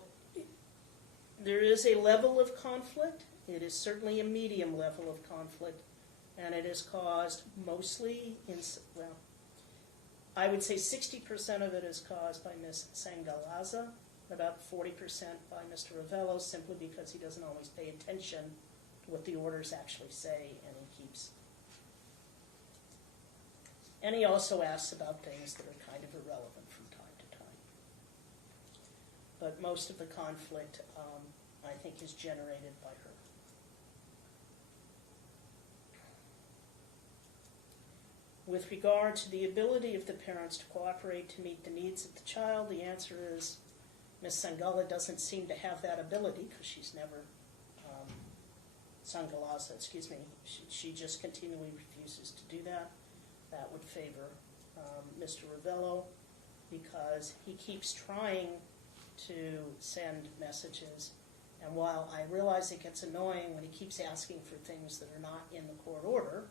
there is a level of conflict. It is certainly a medium level of conflict, and it is caused mostly I would say 60% of it is caused by Ms. Sangalaza, about 40% by Mr. Ravello, simply because he doesn't always pay attention to what the orders actually say, and he keeps. And he also asks about things that are kind of irrelevant from time to time. But most of the conflict, I think, is generated by her. With regard to the ability of the parents to cooperate to meet the needs of the child, the answer is Ms. Sangala doesn't seem to have that ability because she's never, Sangalaza, excuse me, she just continually refuses to do that. That would favor Mr. Ravello because he keeps trying to send messages, and while I realize it gets annoying when he keeps asking for things that are not in the court order,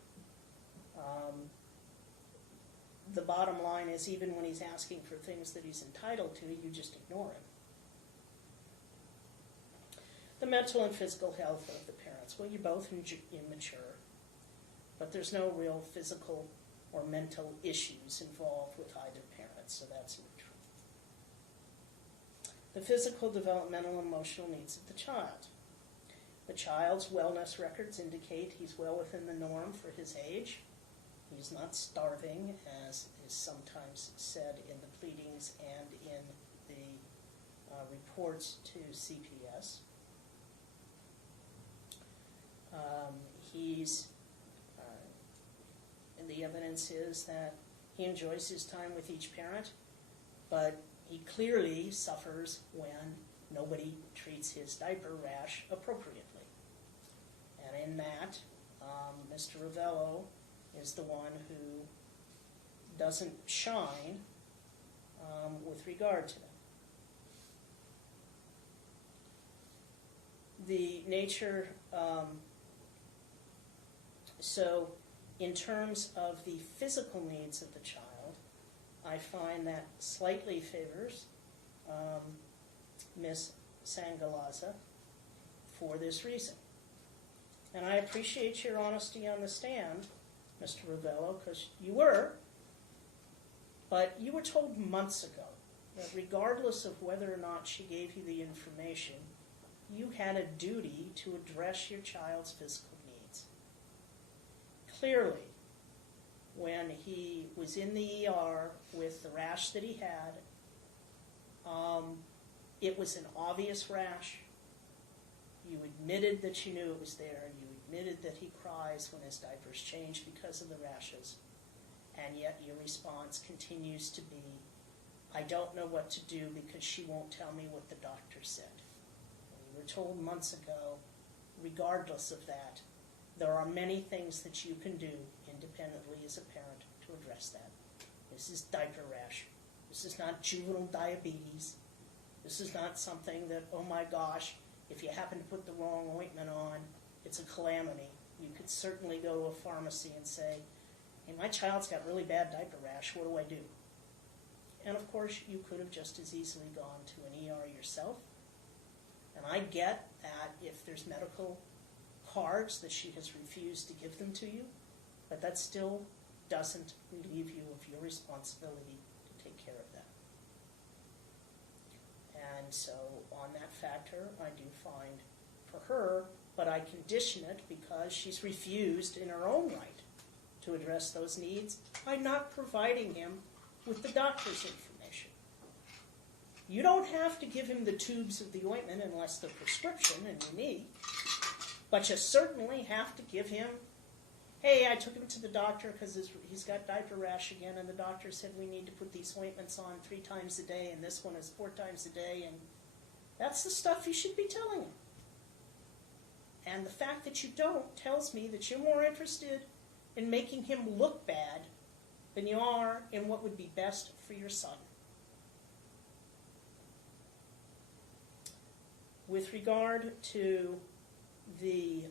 the bottom line is even when he's asking for things that he's entitled to, you just ignore him. The mental and physical health of the parents. Well, you're both immature, but there's no real physical or mental issues involved with either parent, so that's neutral. The physical, developmental, and emotional needs of the child. The child's wellness records indicate he's well within the norm for his age. He's not starving, as is sometimes said in the pleadings and in the reports to CPS. And the evidence is that he enjoys his time with each parent, but he clearly suffers when nobody treats his diaper rash appropriately. And in that, Mr. Ravello is the one who doesn't shine with regard to them. The nature, so in terms of the physical needs of the child, I find that slightly favors Ms. Sangalaza for this reason. And I appreciate your honesty on the stand, Mr. Ravello, because you were, but you were told months ago that regardless of whether or not she gave you the information, you had a duty to address your child's physical needs. Clearly, when he was in the ER with the rash that he had, it was an obvious rash. You admitted that you knew it was there. You admitted that he cries when his diaper's changed because of the rashes. And yet your response continues to be, I don't know what to do because she won't tell me what the doctor said. And you were told months ago, regardless of that, there are many things that you can do independently as a parent to address that. This is diaper rash. This is not juvenile diabetes. This is not something that, oh my gosh, if you happen to put the wrong ointment on, it's a calamity. You could certainly go to a pharmacy and say, hey, my child's got really bad diaper rash, what do I do? And of course, you could have just as easily gone to an ER yourself. And I get that if there's medical cards that she has refused to give them to you, but that still doesn't relieve you of your responsibility to take care of that. And so on that factor, I do find for her, but I condition it because she's refused in her own right to address those needs by not providing him with the doctor's information. You don't have to give him the tubes of the ointment unless they're prescription and unique, but you certainly have to give him, hey, I took him to the doctor because he's got diaper rash again, and the doctor said we need to put these ointments on 3 times a day, and this one is 4 times a day, and that's the stuff you should be telling him. And the fact that you don't tells me that you're more interested in making him look bad than you are in what would be best for your son. With regard to the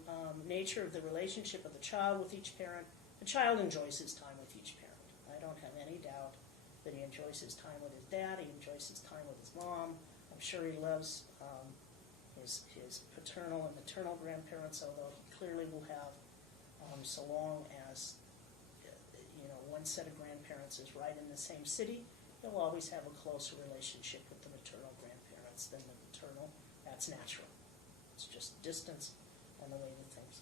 nature of the relationship of the child with each parent, the child enjoys his time with each parent. I don't have any doubt that he enjoys his time with his dad, he enjoys his time with his mom. I'm sure he loves his paternal and maternal grandparents, although he clearly will have, so long as one set of grandparents is right in the same city, he'll always have a closer relationship with the maternal grandparents than the paternal. That's natural. It's just distance and the way that things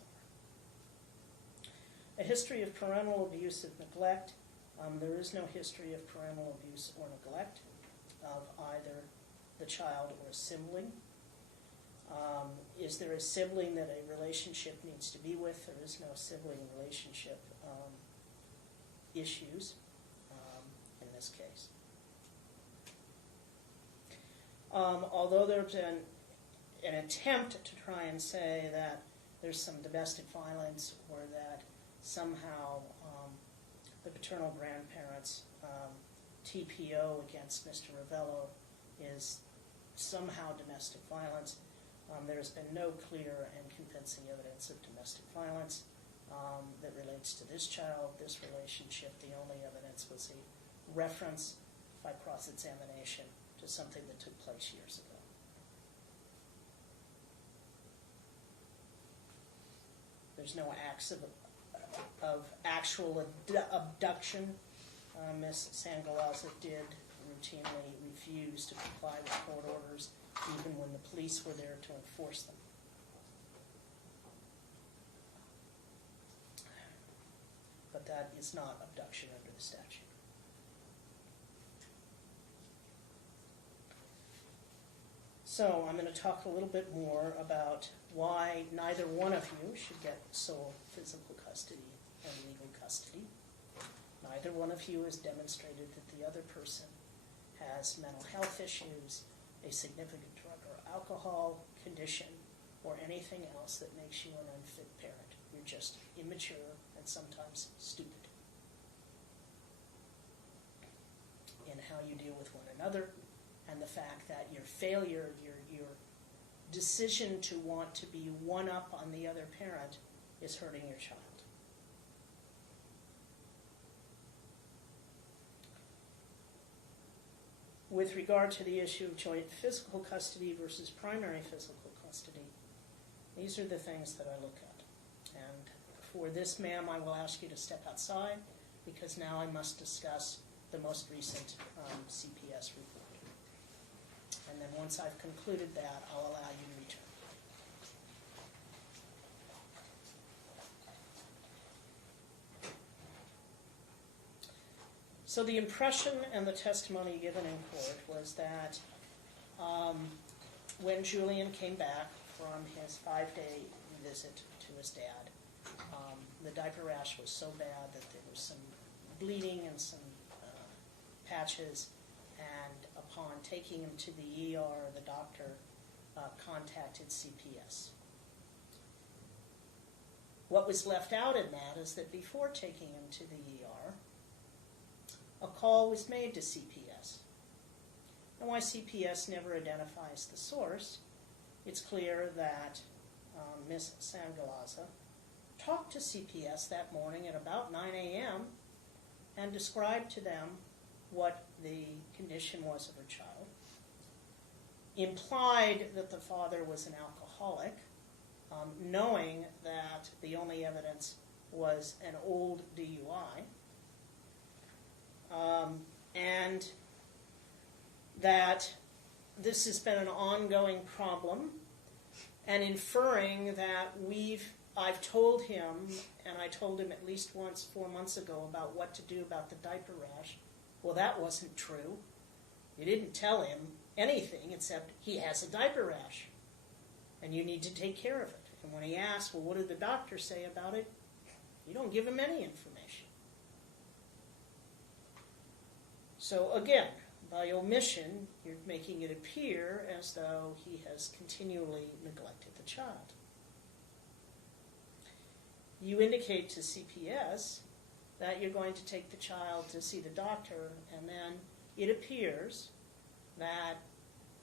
are. A history of parental abuse and neglect. There is no history of parental abuse or neglect of either the child or a sibling. Is there a sibling that a relationship needs to be with? There is no sibling relationship issues in this case. Although there's been an attempt to try and say that there's some domestic violence or that somehow the paternal grandparents' TPO against Mr. Ravello is somehow domestic violence. There's been no clear and convincing evidence of domestic violence that relates to this child, this relationship. The only evidence was a reference by cross-examination to something that took place years ago. There's no acts of actual abduction. Ms. Sangalaza did routinely refuse to comply with court orders, even when the police were there to enforce them. But that is not abduction under the statute. So I'm going to talk a little bit more about why neither one of you should get sole physical custody and legal custody. Neither one of you has demonstrated that the other person has mental health issues, a significant drug or alcohol condition, or anything else that makes you an unfit parent. You're just immature and sometimes stupid in how you deal with one another, and the fact that your failure, your decision to want to be one up on the other parent is hurting your child. With regard to the issue of joint physical custody versus primary physical custody, these are the things that I look at. And for this, ma'am, I will ask you to step outside because now I must discuss the most recent CPS report. And then once I've concluded that, I'll allow you to return. So the impression and the testimony given in court was that when Julian came back from his 5-day visit to his dad. The diaper rash was so bad that there was some bleeding and some patches, and upon taking him to the ER, the doctor contacted CPS. What was left out in that is that before taking him to the ER, a call was made to CPS. And why CPS never identifies the source, it's clear that Ms. Sangalaza talked to CPS that morning at about 9 a.m. and described to them what the condition was of her child, implied that the father was an alcoholic, knowing that the only evidence was an old DUI, and that this has been an ongoing problem, and inferring that I've told him, and I told him at least once 4 months ago about what to do about the diaper rash. Well, that wasn't true. You didn't tell him anything except he has a diaper rash, and you need to take care of it. And when he asked, well, what did the doctor say about it? You don't give him any information. So again, by omission, you're making it appear as though he has continually neglected the child. You indicate to CPS that you're going to take the child to see the doctor, and then it appears that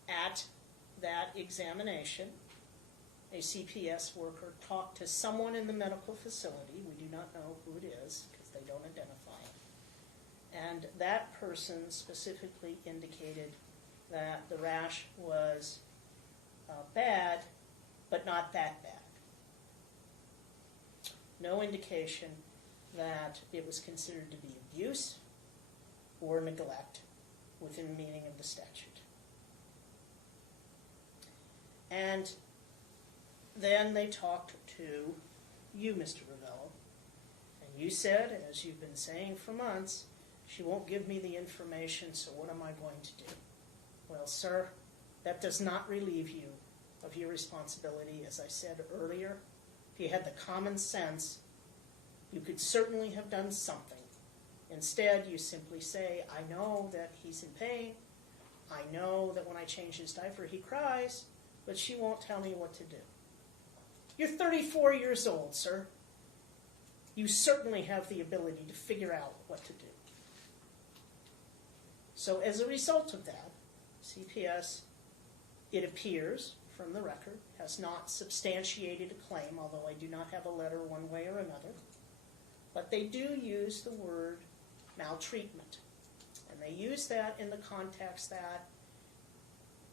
at that examination, a CPS worker talked to someone in the medical facility. We do not know who it is because they don't identify it. And that person specifically indicated that the rash was bad, but not that bad. No indication that it was considered to be abuse or neglect within the meaning of the statute. And then they talked to you, Mr. Ravello, and you said, as you've been saying for months, she won't give me the information, so what am I going to do? Well, sir, that does not relieve you of your responsibility. As I said earlier, if you had the common sense, you could certainly have done something. Instead, you simply say, I know that he's in pain. I know that when I change his diaper, he cries, but she won't tell me what to do. You're 34 years old, sir. You certainly have the ability to figure out what to do. So as a result of that, CPS, it appears from the record, has not substantiated a claim, although I do not have a letter one way or another. But they do use the word maltreatment. And they use that in the context that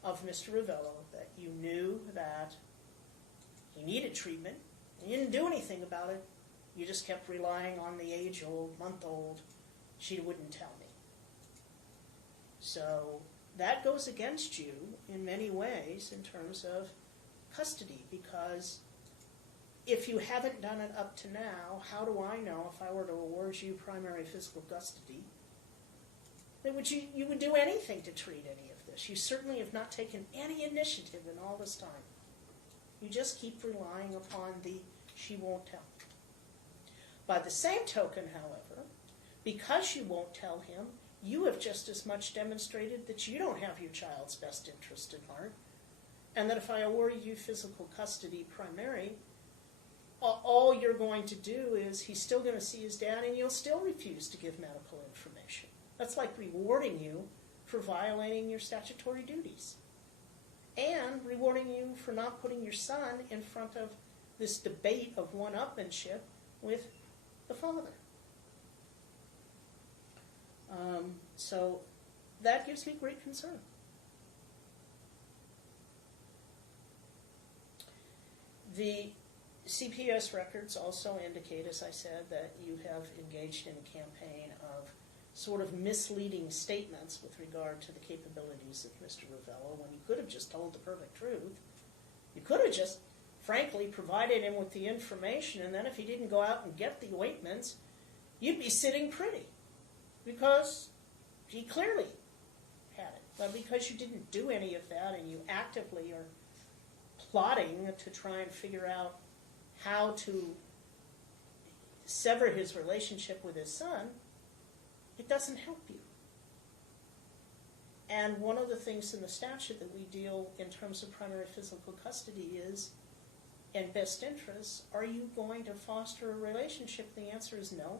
of Mr. Ravello, that you knew that he needed treatment, and you didn't do anything about it. You just kept relying on the age-old, month-old, she wouldn't tell me. So that goes against you in many ways in terms of custody, because if you haven't done it up to now, how do I know if I were to award you primary physical custody that you would do anything to treat any of this? You certainly have not taken any initiative in all this time. You just keep relying upon the she won't tell. By the same token, however, because you won't tell him, you have just as much demonstrated that you don't have your child's best interest at heart, and that if I award you physical custody primary, all you're going to do is he's still going to see his dad and you'll still refuse to give medical information. That's like rewarding you for violating your statutory duties and rewarding you for not putting your son in front of this debate of one-upmanship with the father. So that gives me great concern. The CPS records also indicate, as I said, that you have engaged in a campaign of sort of misleading statements with regard to the capabilities of Mr. Ravello, when you could have just told the perfect truth. You could have just, frankly, provided him with the information, and then if he didn't go out and get the ointments, you'd be sitting pretty, because he clearly had it. But because you didn't do any of that and you actively are plotting to try and figure out how to sever his relationship with his son, it doesn't help you. And one of the things in the statute that we deal in terms of primary physical custody is, in best interests, are you going to foster a relationship? The answer is no.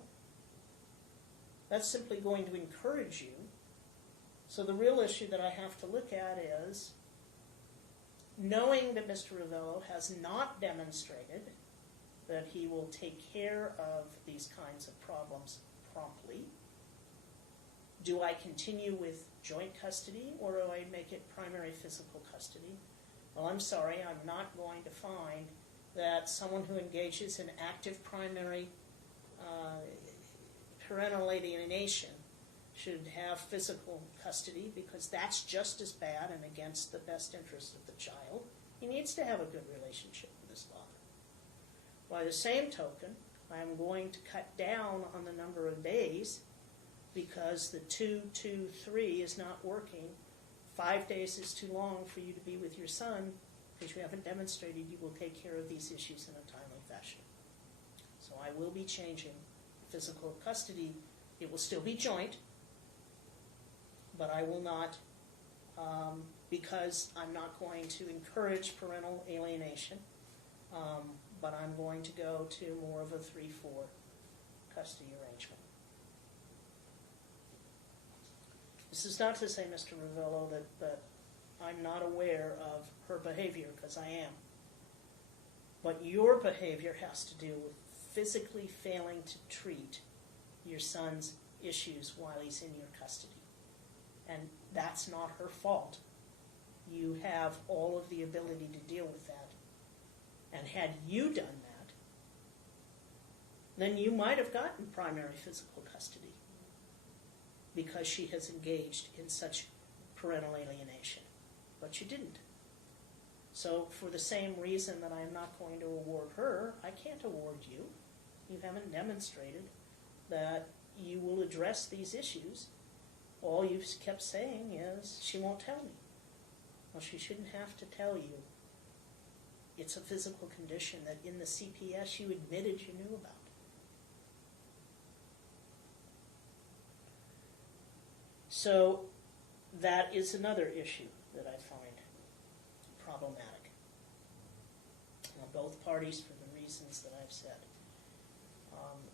That's simply going to encourage you. So the real issue that I have to look at is, knowing that Mr. Ravello has not demonstrated that he will take care of these kinds of problems promptly, do I continue with joint custody or do I make it primary physical custody? Well, I'm sorry, I'm not going to find that someone who engages in active primary parental alienation should have physical custody, because that's just as bad and against the best interest of the child. He needs to have a good relationship with his father. By the same token, I am going to cut down on the number of days, because the 2-2-3 is not working. 5 days is too long for you to be with your son, because you haven't demonstrated you will take care of these issues in a timely fashion. So I will be changing physical custody. It will still be joint, but I will not, because I'm not going to encourage parental alienation, but I'm going to go to more of a 3-4 custody arrangement. This is not to say, Mr. Ravello, that I'm not aware of her behavior, because I am. But your behavior has to do with physically failing to treat your son's issues while he's in your custody. And that's not her fault. You have all of the ability to deal with that. And had you done that, then you might have gotten primary physical custody, because she has engaged in such parental alienation. But you didn't. So for the same reason that I'm not going to award her, I can't award you. You haven't demonstrated that you will address these issues. All you've kept saying is, she won't tell me. Well, she shouldn't have to tell you. It's a physical condition that in the CPS you admitted you knew about. So that is another issue that I find problematic. On both parties, for the reasons that I've said.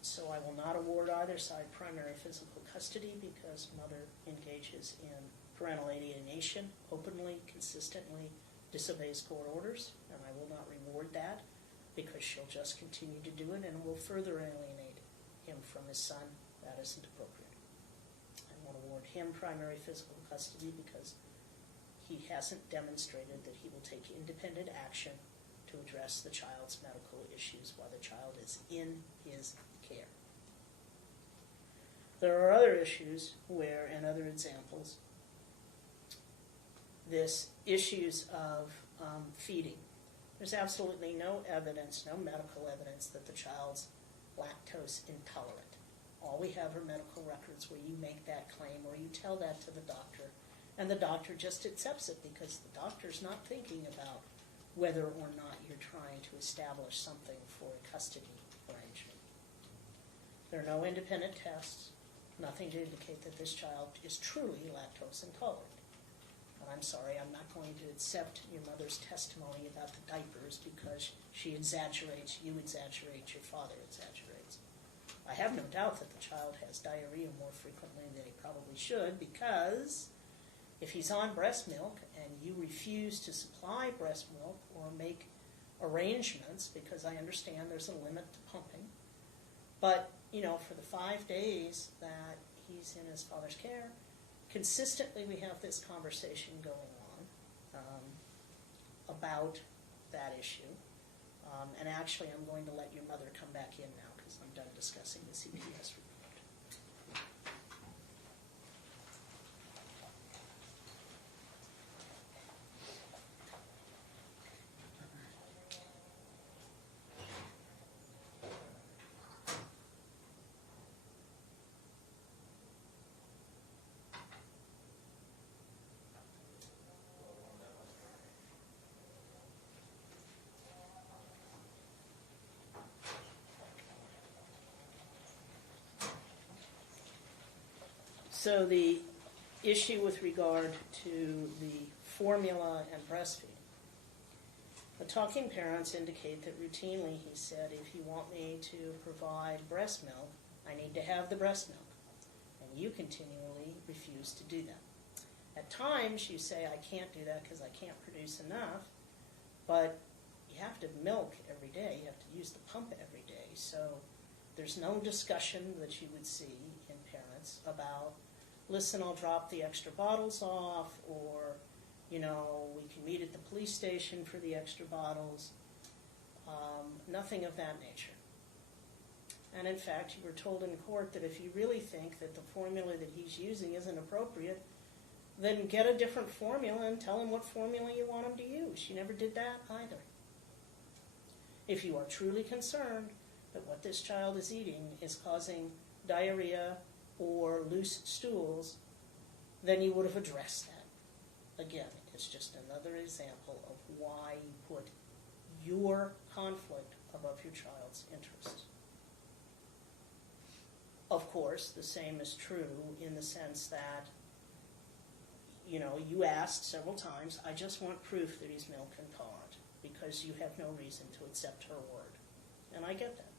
So I will not award either side primary physical custody, because mother engages in parental alienation, openly, consistently disobeys court orders, and I will not reward that, because she'll just continue to do it and will further alienate him from his son. That isn't appropriate. I won't award him primary physical custody, because he hasn't demonstrated that he will take independent action to address the child's medical issues while the child is in his care. There are other issues where, and other examples, this issues of feeding. There's absolutely no evidence, no medical evidence, that the child's lactose intolerant. All we have are medical records where you make that claim, or you tell that to the doctor, and the doctor just accepts it, because the doctor's not thinking about whether or not you're trying to establish something for a custody arrangement. There are no independent tests, nothing to indicate that this child is truly lactose intolerant. And I'm sorry, I'm not going to accept your mother's testimony about the diapers, because she exaggerates, you exaggerate, your father exaggerates. I have no doubt that the child has diarrhea more frequently than he probably should, because if he's on breast milk and you refuse to supply breast milk or make arrangements, because I understand there's a limit to pumping, but for the 5 days that he's in his father's care, consistently we have this conversation going on about that issue. And actually, I'm going to let your mother come back in now, because I'm done discussing the CPS report. So the issue with regard to the formula and breastfeeding. The talking parents indicate that routinely he said, if you want me to provide breast milk, I need to have the breast milk. And you continually refuse to do that. At times you say, I can't do that because I can't produce enough, but you have to milk every day, you have to use the pump every day, so there's no discussion that you would see in parents about, listen, I'll drop the extra bottles off, or, you know, we can meet at the police station for the extra bottles. Nothing of that nature. And in fact, you were told in court that if you really think that the formula that he's using isn't appropriate, then get a different formula and tell him what formula you want him to use. You never did that either. If you are truly concerned that what this child is eating is causing diarrhea or loose stools, then you would have addressed that. Again, it's just another example of why you put your conflict above your child's interest. Of course, the same is true in the sense that, you know, you asked several times, I just want proof that he's milk intolerant, because you have no reason to accept her word. And I get that.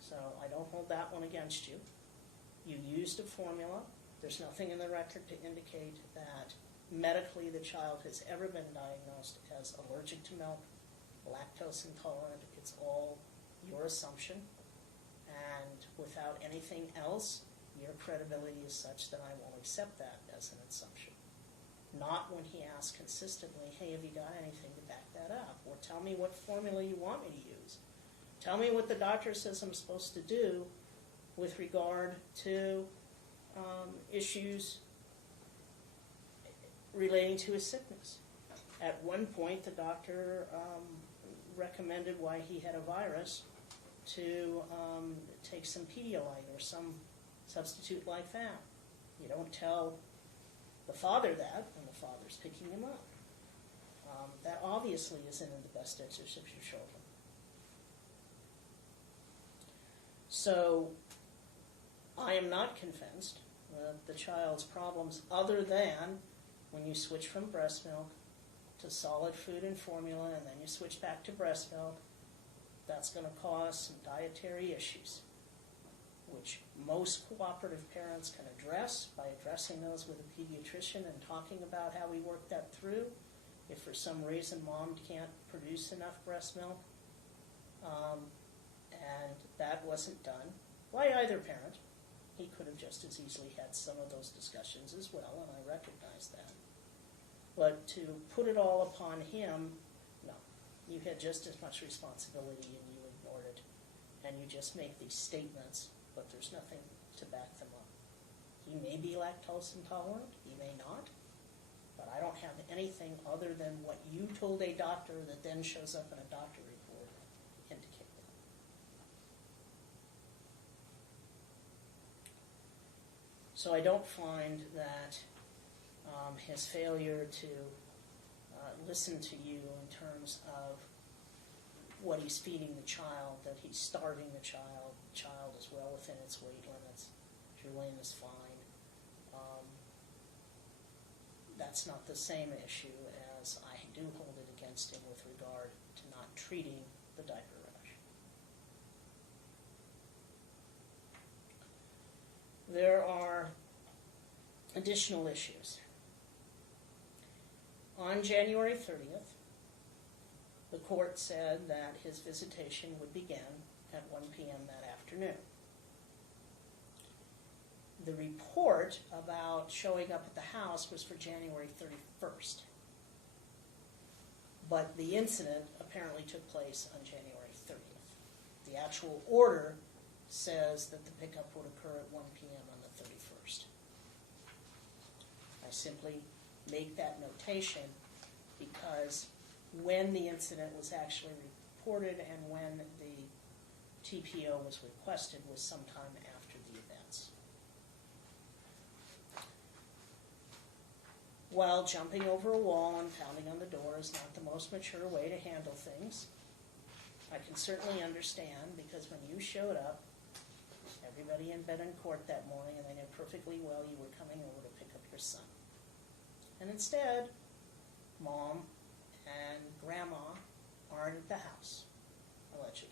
So I don't hold that one against you. You used a formula. There's nothing in the record to indicate that medically the child has ever been diagnosed as allergic to milk, lactose intolerant. It's all your assumption. And without anything else, your credibility is such that I won't accept that as an assumption. Not when he asks consistently, hey, have you got anything to back that up? Or tell me what formula you want me to use. Tell me what the doctor says I'm supposed to do with regard to issues relating to his sickness. At one point, the doctor recommended why he had a virus to take some Pedialyte or some substitute like that. You don't tell the father that when the father's picking him up. That obviously isn't in the best interest of your children. So I am not convinced that the child's problems, other than when you switch from breast milk to solid food and formula and then you switch back to breast milk, that's going to cause some dietary issues, which most cooperative parents can address by addressing those with a pediatrician and talking about how we work that through. If for some reason mom can't produce enough breast milk, and that wasn't done by either parent, he could have just as easily had some of those discussions as well, and I recognize that. But to put it all upon him, no. You had just as much responsibility and you ignored it. And you just make these statements, but there's nothing to back them up. He may be lactose intolerant, he may not, but I don't have anything other than what you told a doctor that then shows up in a doctor report indicate that. So I don't find that his failure to listen to you in terms of what he's feeding the child, that he's starving the child is well within its weight limits, Julian is fine. That's not the same issue as I do hold it against him with regard to not treating the diaper rash. There are additional issues. On January 30th, the court said that his visitation would begin at 1 p.m. that afternoon. The report about showing up at the house was for January 31st. But the incident apparently took place on January 30th. The actual order says that the pickup would occur at 1 p.m. on the 31st. I simply make that notation because when the incident was actually reported and when the TPO was requested was sometime after the events. While jumping over a wall and pounding on the door is not the most mature way to handle things, I can certainly understand, because when you showed up Everybody in bed in court that morning, and they knew perfectly well you were coming over to pick up your son. And instead, Mom and Grandma aren't at the house, allegedly.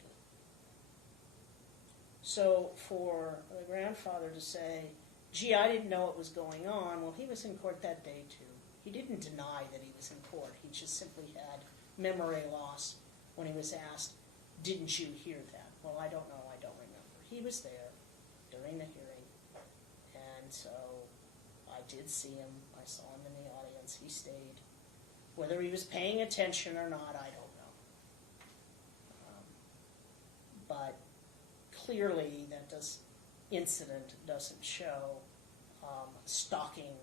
So for the grandfather to say, gee, I didn't know what was going on, well, he was in court that day too. He didn't deny that he was in court. He just simply had memory loss when he was asked, didn't you hear that? Well, I don't know, I don't remember. He was there during the hearing, and so I did see him. I saw him in the audience. He stayed. Whether he was paying attention or not, I don't know. But clearly that incident doesn't show stalking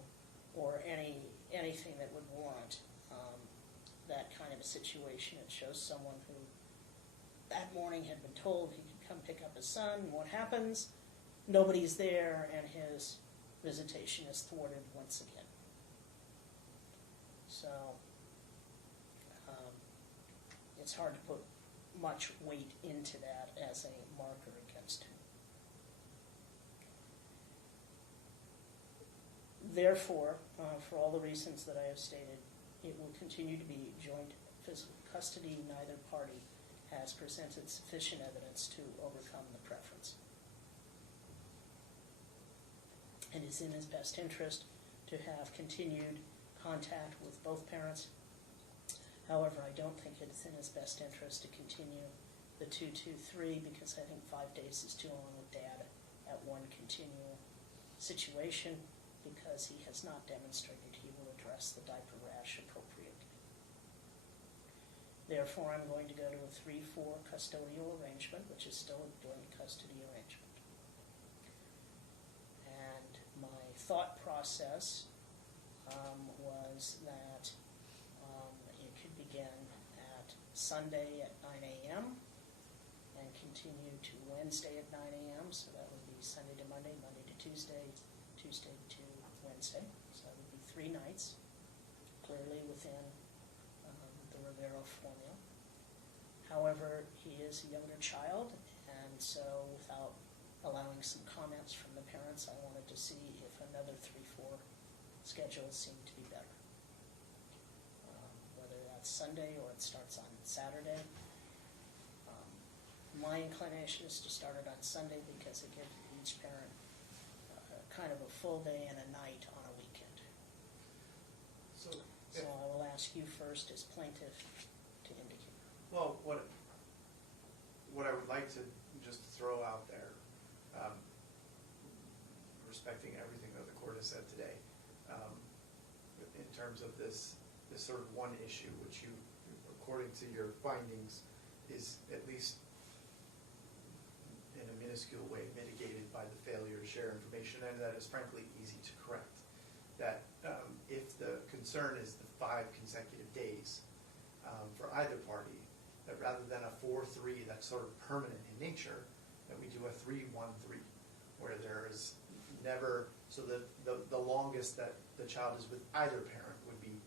or anything that would warrant that kind of a situation. It shows someone who that morning had been told he could come pick up his son. What happens? Nobody's there, and his visitation is thwarted once again. So it's hard to put much weight into that as a marker against him. Therefore, for all the reasons that I have stated, it will continue to be joint physical custody. Neither party has presented sufficient evidence to overcome the preference. It is in his best interest to have continued contact with both parents. However, I don't think it is in his best interest to continue the 2-2-3 because I think 5 days is too long with Dad at one continual situation because he has not demonstrated he will address the diaper rash appropriately. Therefore, I'm going to go to a 3-4 custodial arrangement, which is still a joint custody arrangement. And my thought process was that it could begin at Sunday at 9 a.m. and continue to Wednesday at 9 a.m. So that would be Sunday to Monday, Monday to Tuesday, Tuesday to Wednesday. So that would be 3 nights, clearly within the Rivero formula. However, he is a younger child, and so without allowing some comments from the parents, I wanted to see if another 3-4 schedule seemed to be better. Whether that's Sunday or it starts on Saturday. My inclination is to start it on Sunday because it gives each parent kind of a full day and a night on a weekend. So, So I will ask you first as plaintiff to indicate. well, what I would like to just throw out there, respecting everything that the court has said today, in terms of this sort of one issue, which you, according to your findings, is at least in a minuscule way mitigated by the failure to share information, and that is frankly easy to correct. That if the concern is the 5 consecutive days for either party, that rather than a 4-3 that's sort of permanent in nature, that we do a 3-1-3, where there is never, so the longest that the child is with either parent would be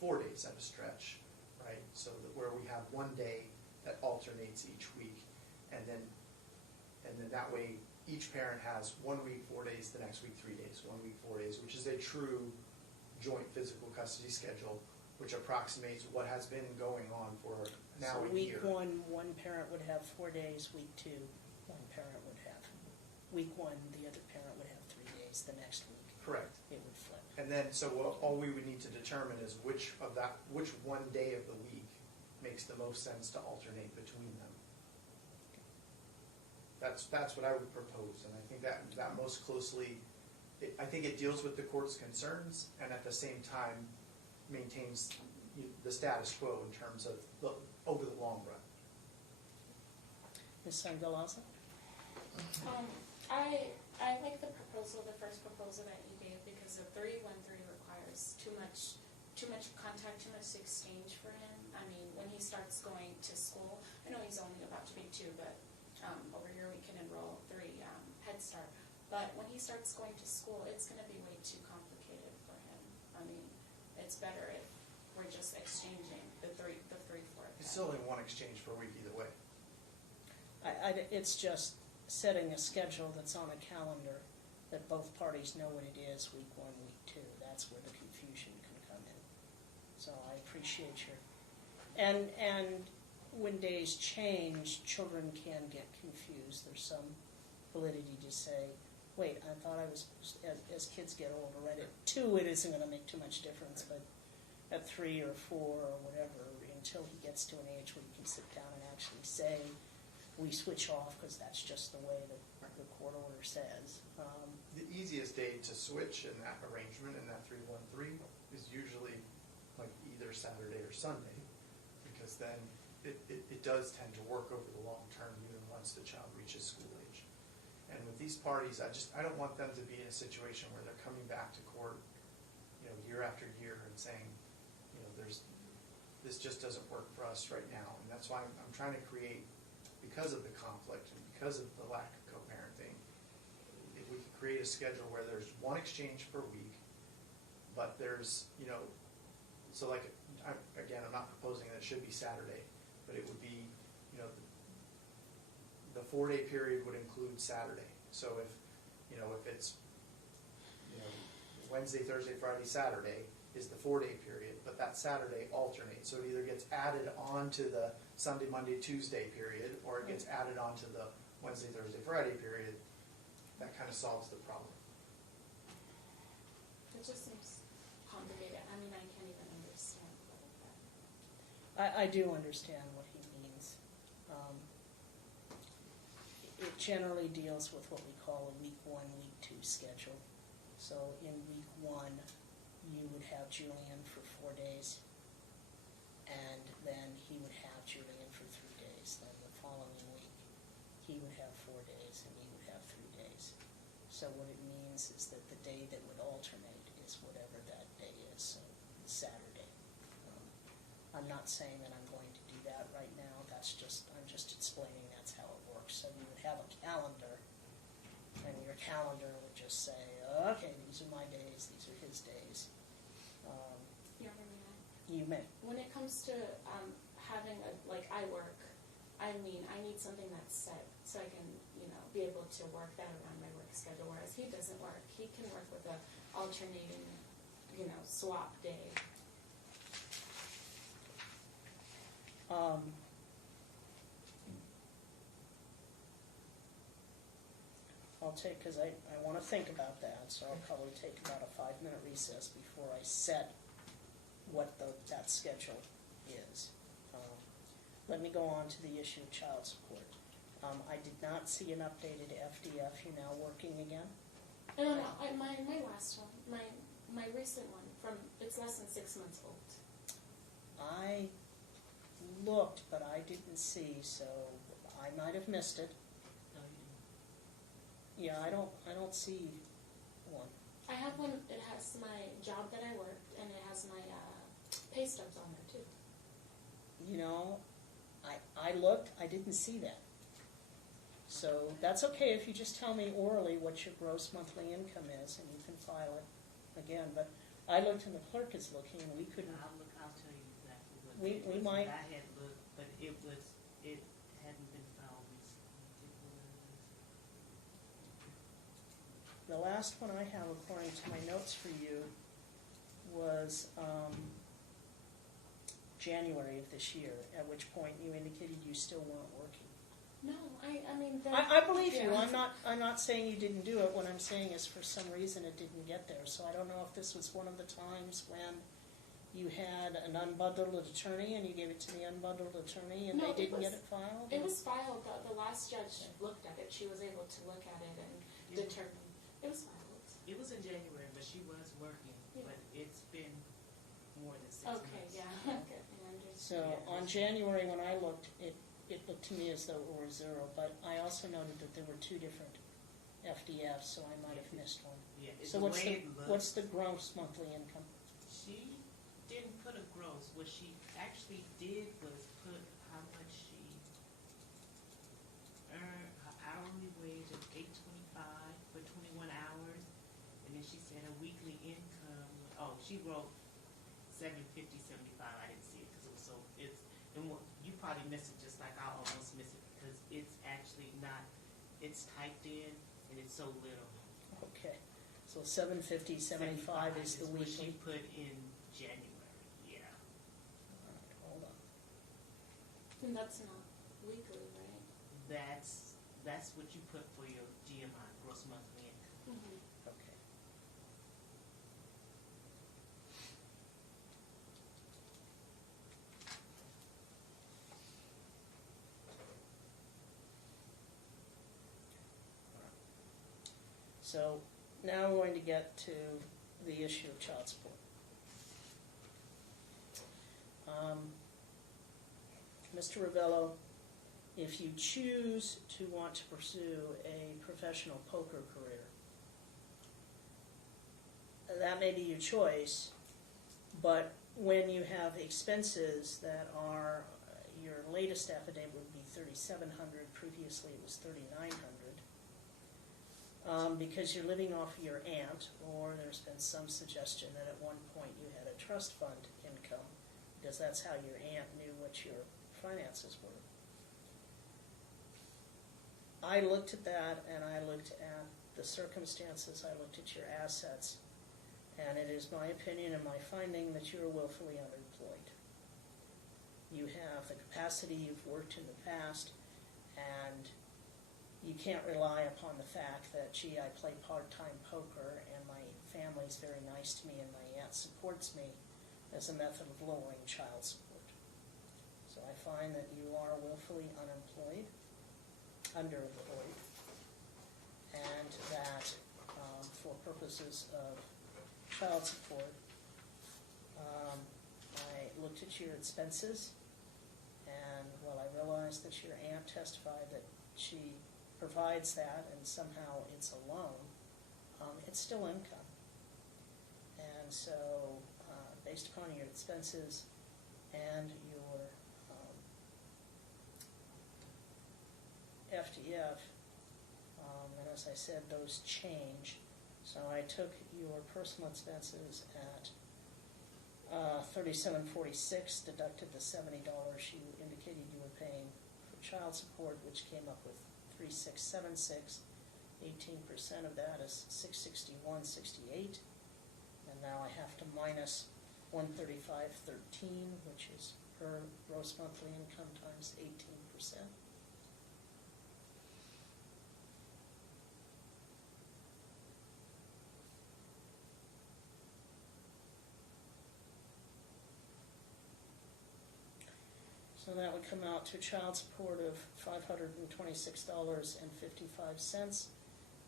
4 days at a stretch, right? So that where we have 1 day that alternates each week, and then that way each parent has 1 week 4 days, the next week 3 days, 1 week 4 days, which is a true joint physical custody schedule, which approximates what has been going on for now So a week year. 1, one parent would have 4 days. Week 2, one parent would have. Week 1, the other parent would have 3 days. The next week, Correct. it would flip. And then, so all we would need to determine is which 1 day of the week makes the most sense to alternate between them. That's what I would propose, and I think that most closely, I think it deals with the court's concerns, and at the same time maintains the status quo in terms of over the long run. Ms. Sangalaza? I like the proposal, the first proposal that you gave, because the 3-1-3 requires too much contact, too much exchange for him. I mean, when he starts going to school, I know he's only about to be 2, but over here we can enroll 3 Head Start. But when he starts going to school, it's going to be way too complicated for him. I mean, it's better if we're just exchanging the 3-4. It's still only 1 exchange per week either way. It's just setting a schedule that's on a calendar, that both parties know what it is, week 1, week 2. That's where the confusion can come in. So I appreciate your, and when days change, children can get confused. There's some validity to say, wait, I thought I was, as kids get older, right, at 2 it isn't going to make too much difference, but at 3 or 4 or whatever, until he gets to an age where you can sit down and actually say, we switch off because that's just the way that the court order says. The easiest day to switch in that arrangement, in that 3-1-3, is usually like either Saturday or Sunday, because then it does tend to work over the long term, even once the child reaches school age. And with these parties, I don't want them to be in a situation where they're coming back to court, year after year and saying, this just doesn't work for us right now. And that's why I'm trying to create, because of the conflict and because of the lack of co-parenting, if we could create a schedule where there's one exchange per week, but there's, so like, again, I'm not proposing that it should be Saturday, but it would be, the 4-day period would include Saturday. So if it's, Wednesday, Thursday, Friday, Saturday is the 4-day period, but that Saturday alternates. So it either gets added on to the Sunday, Monday, Tuesday period, or it gets added on to the Wednesday, Thursday, Friday period. That kind of solves the problem. It just seems complicated. I mean, I can't even understand all of that. I do understand what he means. It generally deals with what we call a week 1, week 2 schedule. So in week 1, you would have Julian for 4 days, and then he would have Julian for 3 days. Then the following week, he would have 4 days, and he would have 3 days. So what it means is that the day that would alternate is whatever that day is, so Saturday. I'm not saying that I'm going to do that right now. I'm just explaining that's how it works. So you would have a calendar, and your calendar would just say, okay, these are my days, these are his days. You may. When it comes to having I work, I need something that's set so I can, be able to work that around my work schedule, whereas he doesn't work. He can work with a alternating, swap day. I'll take, because I want to think about that, so I'll probably take about a 5-minute recess before I set what that schedule is. Let me go on to the issue of child support. I did not see an updated FDF. You're now working again? No, my last one, my recent one, it's less than 6 months old. I looked, but I didn't see, so I might have missed it. Yeah, I don't see one. I have one, it has my job that I worked, and it has my pay stubs on there too. I looked, I didn't see that. So that's okay if you just tell me orally what your gross monthly income is, and you can file it again. But I looked and the clerk is looking, and we couldn't. I'll tell you exactly what We might. I had looked, but it hadn't been filed recently. The last one I have, according to my notes for you, was January of this year, at which point you indicated you still weren't working. No, I mean... I believe you. Yeah. I'm not saying you didn't do it. What I'm saying is for some reason it didn't get there. So I don't know if this was one of the times when you had an unbundled attorney and you gave it to the unbundled attorney and No, they didn't get it filed? It was filed. The last judge looked at it. She was able to look at it and determine. It was filed. It was in January, but she was working. Yeah. But it's been more than 6 months. Okay, yeah. Okay, I understand. So on January when I looked, it looked to me as though it were 0, but I also noted that there were 2 different FDFs, so I might have missed one. Yeah, it's So the way it looks. what's the gross monthly income? She didn't put a gross. What she actually did was put how much she earned, her hourly wage of $8.25 for 21 hours, and then she said her weekly income. Oh, she wrote $7.50, $7.75. I didn't see it because it was so. You probably missed it just like I almost missed it because it's actually not it's typed in and it's so little. Okay, so 750.75 is the what she weekly. put in January, yeah. All right, hold on. And that's not weekly, right? That's what you put for your GMI, gross monthly income. Mm-hmm. Okay. So now we're going to get to the issue of child support. Mr. Ravello, if you choose to want to pursue a professional poker career, that may be your choice, but when you have expenses that are, your latest affidavit would be $3,700, previously it was $3,900, because you're living off your aunt, or there's been some suggestion that at one point you had a trust fund income, because that's how your aunt knew what your finances were. I looked at that, and I looked at the circumstances, I looked at your assets, and it is my opinion and my finding that you are willfully unemployed. You have the capacity, you've worked in the past, and you can't rely upon the fact that, gee, I play part-time poker and my family's very nice to me and my aunt supports me as a method of lowering child support. So I find that you are willfully unemployed, underemployed, and that for purposes of child support, I looked at your expenses, and while I realized that your aunt testified that she provides that and somehow it's a loan, it's still income. And so, based upon your expenses and your FDF, and as I said, those change. So I took your personal expenses at $37.46, deducted the $70 you indicated you were paying for child support, which came up with $3,676. 18% of that is $661.68, and now I have to minus $135.13, which is her gross monthly income times 18%. So that would come out to child support of $526.55.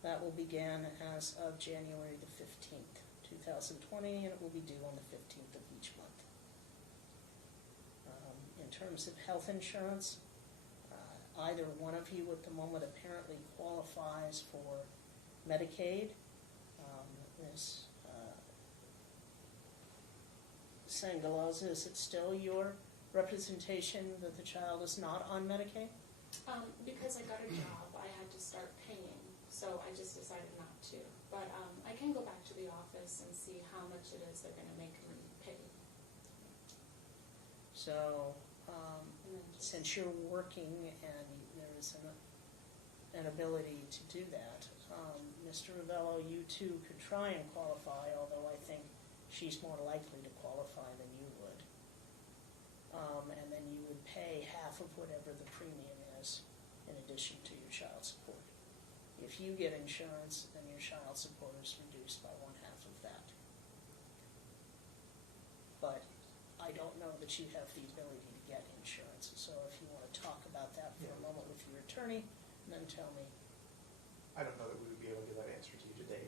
That will begin as of January the 15th, 2020, and it will be due on the 15th of each month. In terms of health insurance, either one of you at the moment apparently qualifies for Medicaid. Ms. Sangalaza, is it still your representation that the child is not on Medicaid? Because I got a job, I had to start paying, so I just decided not to. But I can go back to the office and see how much it is they're going to make me pay. So, And then just, since you're working and there is an ability to do that, Mr. Ravello, you too could try and qualify, although I think she's more likely to qualify than you would. And then you would pay half of whatever the premium is in addition to your child support. If you get insurance, then your child support is reduced by one half of that. But I don't know that you have the ability to get insurance. So if you want to talk about that for a moment with your attorney, then tell me. I don't know that we would be able to give that answer to you today.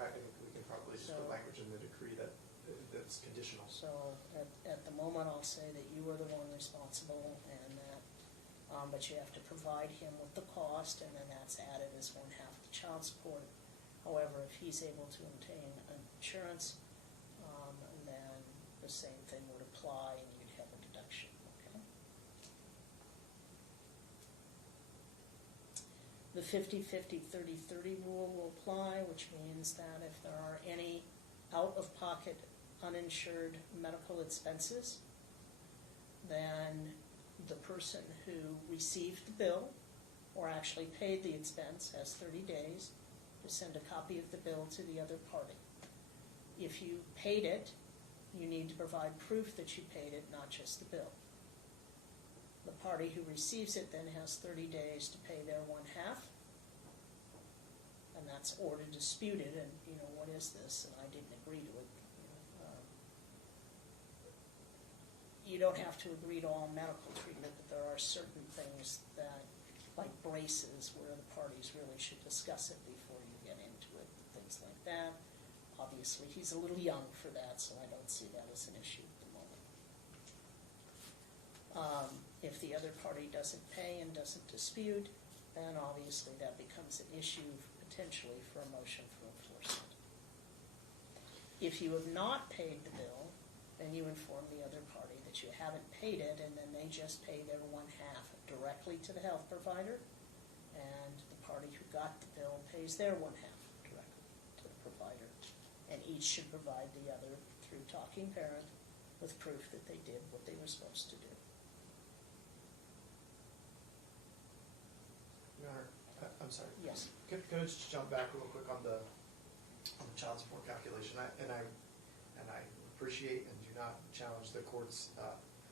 I think we can probably just put So- language in the decree that's conditional. So at the moment, I'll say that you are the one responsible, and that, but you have to provide him with the cost, and then that's added as one half the child support. However, if he's able to obtain insurance, then the same thing would apply, and you'd have a deduction. Okay. The 50-50, 30-30 rule will apply, which means that if there are any out-of-pocket uninsured medical expenses, then the person who received the bill or actually paid the expense has 30 days to send a copy of the bill to the other party. If you paid it, you need to provide proof that you paid it, not just the bill. The party who receives it then has 30 days to pay their 1/2, and that's or to dispute it, and, you know, what is this, and I didn't agree to it. You don't have to agree to all medical treatment, but there are certain things that, like braces, where the parties really should discuss it before you get into it, things like that. Obviously, he's a little young for that, so I don't see that as an issue at the moment. If the other party doesn't pay and doesn't dispute, then obviously that becomes an issue potentially for a motion for enforcement. If you have not paid the bill, then you inform the other party that you haven't paid it, and then they just pay their 1/2 directly to the health provider, and the party who got the bill pays their 1/2 directly to the provider. And each should provide the other, through talking parent, with proof that they did what they were supposed to do. Your Honor, I'm sorry. Yes. Could I just jump back real quick on the child support calculation? I appreciate and do not challenge the court's.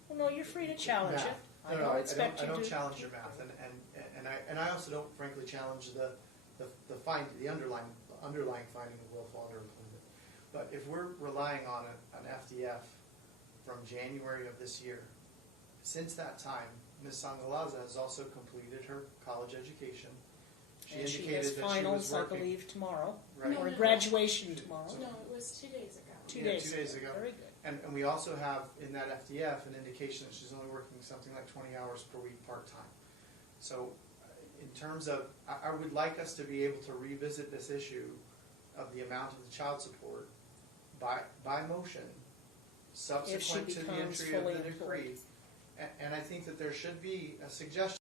Well, no, you're free to challenge math. it. I No, don't I expect don't, I you don't to. challenge your math, and I also don't frankly challenge the underlying finding of willful underemployment. But if we're relying on an FDF from January of this year, since that time, Ms. Sangalaza has also completed her college education. And she indicated has that finals, she was I working, believe, tomorrow, right? No, or no. graduation tomorrow. No, it was 2 days ago. 2 Yeah, days. 2 days ago. Very good. And we also have in that FDF an indication that she's only working something like 20 hours per week part-time. So in terms of, I would like us to be able to revisit this issue of the amount of the child support by motion subsequent to the becomes entry of fully the employed. decree. And I think that there should be a suggestion